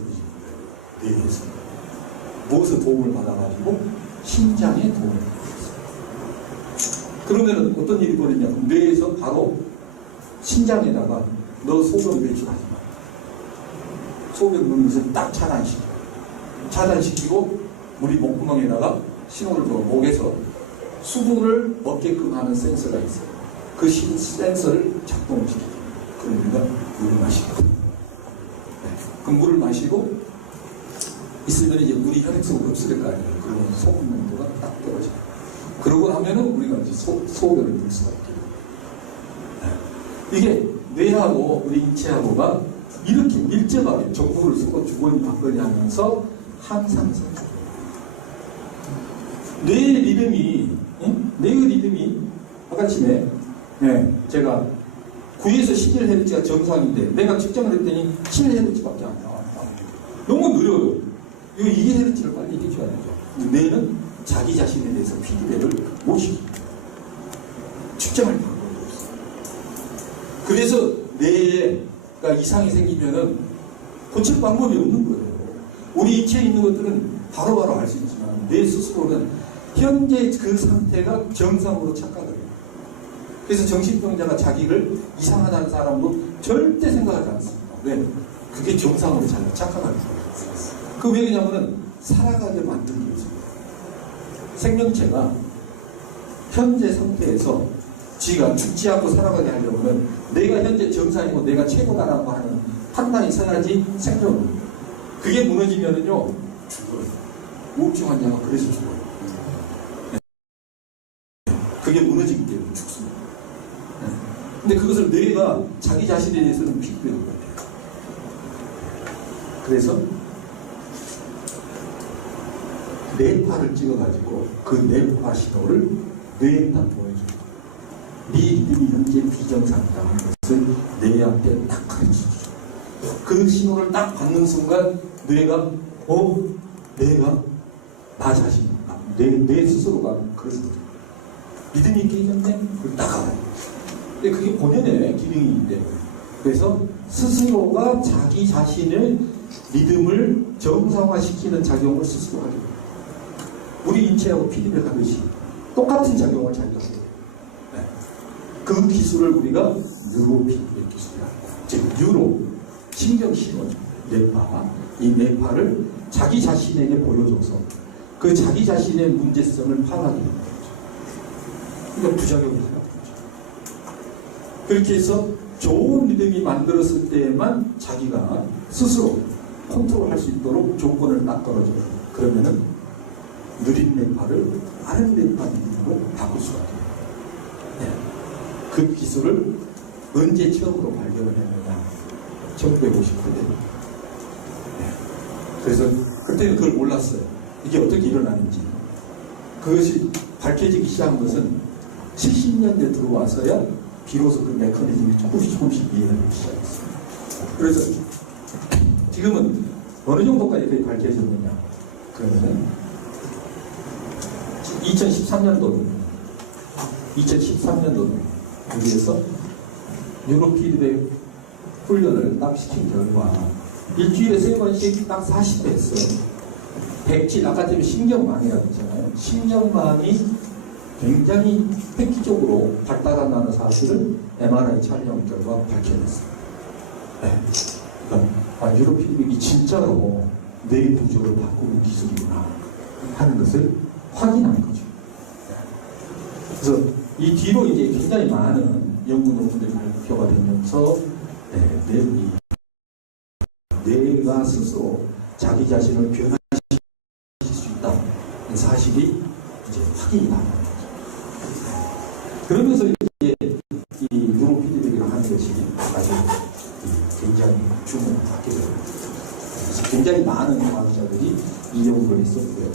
거예요. 뇌에서. 무엇에 도움을 받아가지고 심장에 도움을 받았어요. 그러면 어떤 일이 벌어지냐? 뇌에서 바로 심장에다가 너 소변 배출하지 마. 소변 넣으면서 딱 차단시키고 우리 목구멍에다가 신호를 줘. 목에서 수분을 먹게끔 하는 센서가 있어요. 그 센서를 작동시켜요. 그럼 우리가 물을 마시고 그럼 물을 마시고 있으면 이제 물이 혈액 속으로 흡수될 거 아니에요. 그러면 소금 농도가 딱 떨어져요. 그러고 나면은 우리가 이제 소변을 넣을 수가 있게 돼요. 이게 뇌하고 우리 인체하고가 이렇게 밀접하게 정보를 쓰고 주거니 받거니 하면서 항상 뇌의 리듬이 아까쯤에 제가 9에서 11Hz가 정상인데 내가 측정을 했더니 7Hz밖에 안 나와요. 너무 느려요. 이거 2Hz를 빨리 해줘야 되죠. 뇌는 자기 자신에 대해서 피드백을 못 시킵니다. 측정할 방법이 없어요. 그래서 뇌가 이상이 생기면은 고칠 방법이 없는 거예요. 우리 인체에 있는 것들은 바로바로 알 수 있지만 뇌 스스로는 현재 그 상태가 정상으로 착각을 해요. 그래서 정신병자가 자기를 이상하다는 사람도 절대 생각하지 않습니다. 왜? 그게 정상으로 자기가 착각하는 거예요. 그 왜 그러냐면은 살아가게 만드는 거죠. 생명체가 현재 상태에서 지가 죽지 않고 살아가게 하려면 내가 현재 정상이고 내가 최고다라고 하는 판단이 서야지 생존을. 그게 무너지면은요 죽어요. 우울증 환자가 그래서 죽어요. 그게 무너지기 때문에 죽습니다. 근데 그것을 뇌가 자기 자신에 대해서는 피드백을 못해요. 그래서 뇌파를 찍어가지고 그 뇌파 신호를 뇌에다 보여줘요. 네 리듬이 현재 비정상이다 하는 것을 뇌한테 딱 가르쳐줘요. 그 신호를 딱 받는 순간 뇌가 내가 나 자신, 내 스스로가 그래서 리듬이 깨졌네? 그걸 딱 알아요. 근데 그게 본연의 기능이기 때문에. 그래서 스스로가 자기 자신의 리듬을 정상화시키는 작용을 스스로 하게 돼요. 우리 인체하고 피드백 하듯이 똑같은 작용을 자기가 해요. 그 기술을 우리가 뉴로 피드백 기술이라고 해요. 즉, 뉴로, 신경신호죠. 뇌파. 이 뇌파를 자기 자신에게 보여줘서 그 자기 자신의 문제성을 파악하게 되는 거죠. 그러니까 부작용이 하나 되죠. 그렇게 해서 좋은 리듬이 만들었을 때에만 자기가 스스로 컨트롤할 수 있도록 조건을 딱 걸어줘요. 그러면은 느린 뇌파를 빠른 뇌파 리듬으로 바꿀 수가 있어요. 그 기술을 언제 처음으로 발견을 했느냐? 1959년. 그래서 그때는 그걸 몰랐어요. 이게 어떻게 일어나는지. 그것이 밝혀지기 시작한 것은 70년대 들어와서야 비로소 그 메커니즘이 조금씩 이해가 되기 시작했습니다. 그래서 지금은 어느 정도까지 그게 밝혀졌느냐? 그러면은 2013년도 2013년도 여기에서 뉴로 피드백 훈련을 딱 시킨 결과 일주일에 3번씩 딱 40회 했어요. 백질, 아까 때문에 신경망이라고 했잖아요. 신경망이 굉장히 획기적으로 발달한다는 사실을 MRI 촬영 결과 밝혀냈어요. 네. 그러니까 뉴로 피드백이 진짜로 뇌 구조를 바꾸는 기술이구나 하는 것을 확인한 거죠. 그래서 이 뒤로 이제 굉장히 많은 연구 논문들이 발표가 되면서 뇌가 스스로 자기 자신을 변화시킬 수 있다는 사실이 이제 확인이 나는 거죠. 그러면서 이제 이 뉴로 피드백이라고 하는 것이 아주 굉장히 주목을 받게 됩니다. 그래서 굉장히 많은 과학자들이 이 연구를 했었고요.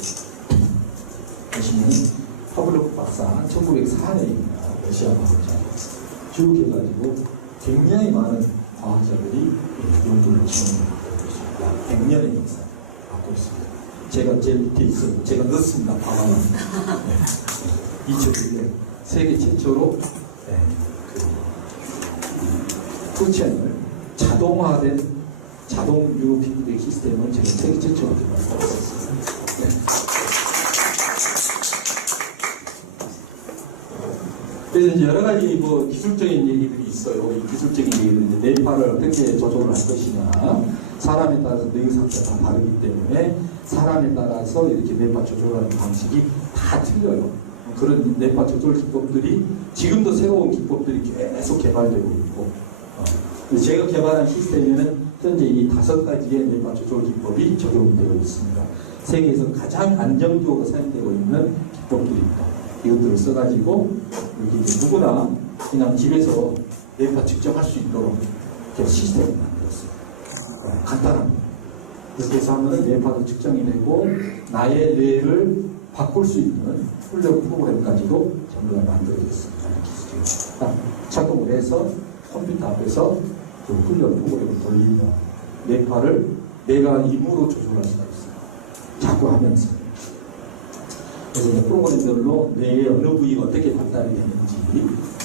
보시면 파블로프 박사 1904년입니다. 러시아 과학자 쭉 해가지고 굉장히 많은 과학자들이 연구를 진행하고 있습니다. 약 100년의 역사 갖고 있습니다. 제가 제일 밑에 있어요. 제가 넣습니다. 방황은. 네. 2001년 세계 최초로 풀채널 자동화된 자동 뉴로 피드백 시스템을 제가 세계 최초로 개발하고 있었습니다. 네. 그래서 이제 여러 가지 뭐 기술적인 얘기들이 있어요. 이 기술적인 얘기들은 이제 뇌파를 어떻게 조절을 할 것이냐, 사람에 따라서 뇌의 상태가 다 다르기 때문에 사람에 따라서 이렇게 뇌파 조절하는 방식이 다 틀려요. 그런 뇌파 조절 기법들이 지금도 새로운 기법들이 계속 개발되고 있고, 제가 개발한 시스템에는 현재 이 5가지의 뇌파 조절 기법이 적용되어 있습니다. 세계에서 가장 안정적으로 사용되고 있는 기법들입니다. 이것들을 써가지고 여기 이제 누구나 그냥 집에서 뇌파 측정할 수 있도록 이렇게 시스템을 만들었어요. 간단합니다. 그렇게 해서 하면 뇌파도 측정이 되고 나의 뇌를 바꿀 수 있는 훈련 프로그램까지도 전부 다 만들어졌습니다. 기술이 작동을 해서 컴퓨터 앞에서 그 훈련 프로그램을 돌리면 뇌파를 내가 힘으로 조절할 수가 있어요. 자꾸 하면서. 그래서 이제 프로그램별로 뇌의 어느 부위가 어떻게 발달이 되는지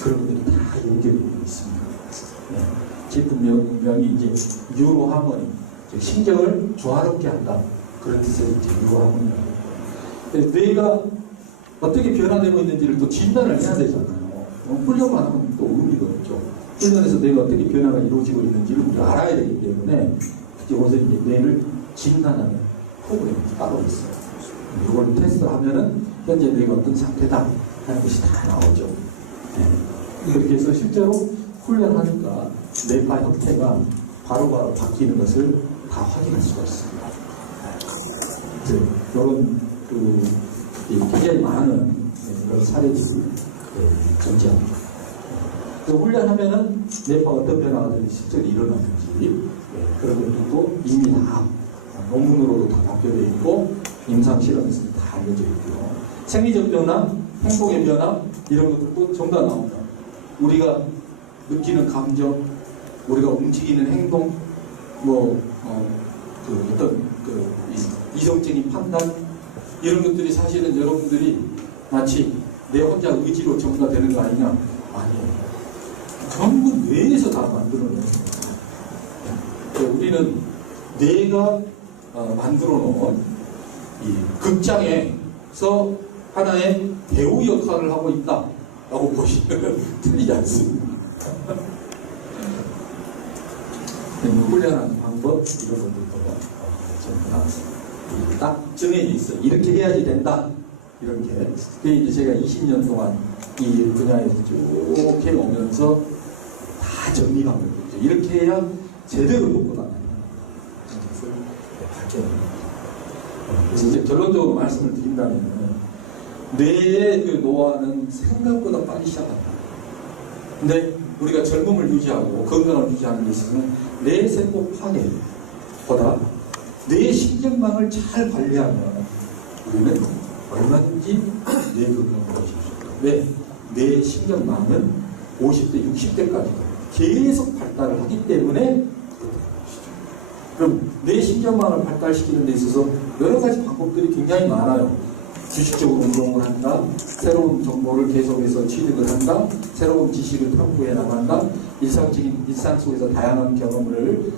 그런 것들이 다 연결되어 있습니다. 네. 제품명이 이제 뉴로 하모니, 신경을 조화롭게 한다. 그런 뜻의 이제 뉴로 하모니라고. 뇌가 어떻게 변화되고 있는지를 또 진단을 해야 되잖아요. 훈련만 하면 또 의미가 없죠. 훈련에서 뇌가 어떻게 변화가 이루어지고 있는지를 우리가 알아야 되기 때문에 특히 여기서 이제 뇌를 진단하는 프로그램이 따로 있어요. 이걸 테스트하면은 현재 뇌가 어떤 상태다 하는 것이 다 나오죠. 네. 그렇게 해서 실제로 훈련하니까 뇌파 형태가 바로바로 바뀌는 것을 다 확인할 수가 있습니다. 네. 이런 굉장히 많은 이런 사례들이 존재합니다. 훈련하면은 뇌파가 어떤 변화가 실제로 일어나는지 그런 것들도 이미 다 논문으로도 다 발표되어 있고 임상 실험에서 다 알려져 있고요. 생리적 변화, 행복의 변화 이런 것들도 전부 다 나옵니다. 우리가 느끼는 감정, 우리가 움직이는 행동, 이성적인 판단 이런 것들이 사실은 여러분들이 마치 내 혼자 의지로 전부 다 되는 거 아니냐? 아니에요. 전부 뇌에서 다 만들어내는 거예요. 우리는 뇌가 만들어 놓은 이 극장에서 하나의 배우 역할을 하고 있다라고 보시면 틀리지 않습니다. 훈련하는 방법 이런 것들도 전부 다 딱 정해져 있어요. 이렇게 해야지 된다. 이런 게. 그게 이제 제가 20년 동안 이 분야에서 쭉 해오면서 다 정리한 거죠. 이렇게 해야 제대로 놓고 나가는 것을 밝혀냅니다. 그래서 이제 결론적으로 말씀을 드린다면 뇌의 그 노화는 생각보다 빨리 시작합니다. 근데 우리가 젊음을 유지하고 건강을 유지하는 데 있어서는 뇌 세포 파괴보다 뇌 신경망을 잘 관리하면 우리는 얼마든지 뇌 건강을 유지할 수 있다. 왜? 뇌 신경망은 50대, 60대까지 계속 발달을 하기 때문에 그렇다는 것이죠. 그럼 뇌 신경망을 발달시키는 데 있어서 여러 가지 방법들이 굉장히 많아요. 규칙적으로 운동을 한다, 새로운 정보를 계속해서 취득을 한다, 새로운 지식을 탐구해 나간다, 일상 속에서 다양한 경험을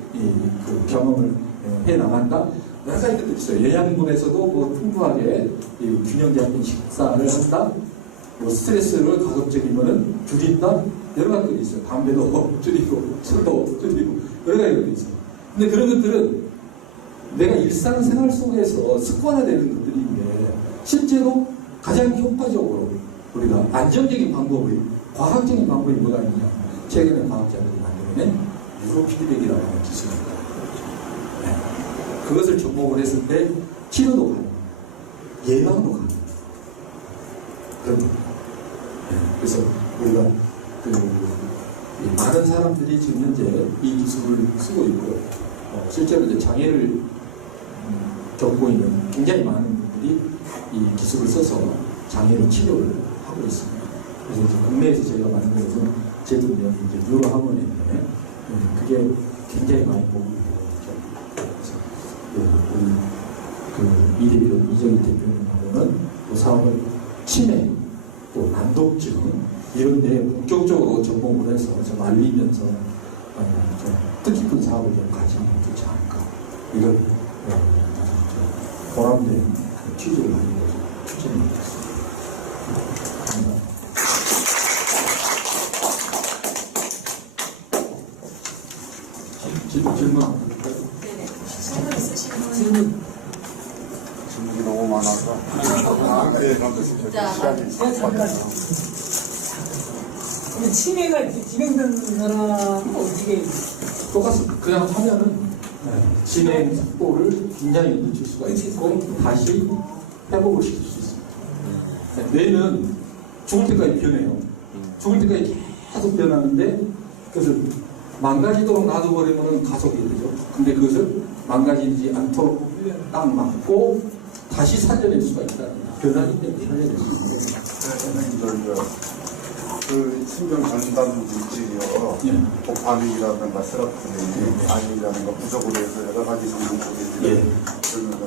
해 나간다. 여러 가지 것들이 있어요. 영양분에서도 뭐 풍부하게 균형 잡힌 식사를 한다. 뭐 스트레스를 가급적이면은 줄인다. 여러 가지들이 있어요. 담배도 줄이고 술도 줄이고 여러 가지들이 있어요. 근데 그런 것들은 내가 일상생활 속에서 습관화되는 것들인데 실제로 가장 효과적으로 우리가 안정적인 방법이 과학적인 방법이 뭐가 있냐? 최근에 과학자들이 만들어낸 뉴로피드백이라고 하는 기술입니다. 네. 그것을 접목을 했을 때 치료도 가능합니다. 예방도 가능합니다. 그런 겁니다. 네. 그래서 우리가 많은 사람들이 지금 현재 이 기술을 쓰고 있고요. 실제로 이제 장애를 겪고 있는 굉장히 많은 분들이 이 기술을 써서 장애를 치료를 하고 있습니다. 그래서 이제 국내에서 저희가 만들어서 제품이 이제 뉴로하모니인데 그게 굉장히 많이 보급이 되고 있죠. 그래서 우리 이대표 이정희 대표님하고는 그 사업을 치매 또 난독증 이런 데 본격적으로 접목을 해서 좀 알리면서 좀 뜻깊은 사업을 좀 가지면 좋지 않을까 이런 보람된 취지를 가지고 추진을 했습니다. 질문 네네. 질문 있으시는 분? 질문이 너무 많아서 시간이 잠깐. 근데 치매가 이렇게 진행된 사람은 어떻게 똑같습니다. 그냥 하면은 진행 속도를 굉장히 늦출 수가 있고 다시 회복을 시킬 수 있습니다. 뇌는 죽을 때까지 변해요. 죽을 때까지 계속 변하는데 그것을 망가지도록 놔둬버리면 가속이 되죠. 근데 그것을 망가지지 않도록 딱 막고 다시 살려낼 수가 있다. 변하기 때문에 살려낼 수 있습니다. 그 신경 전달 물질이요, 도파민이라든가 세로토닌, 아닌이라든가 부족으로 해서 여러 가지 성분들이 들면서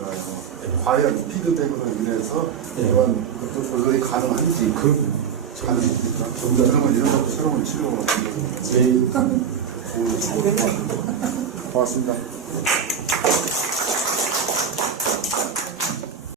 과연 피드백으로 인해서 이런 것도 조절이 가능한지 가능합니까? 그러면 이런 것도 새로운 치료가 고맙습니다.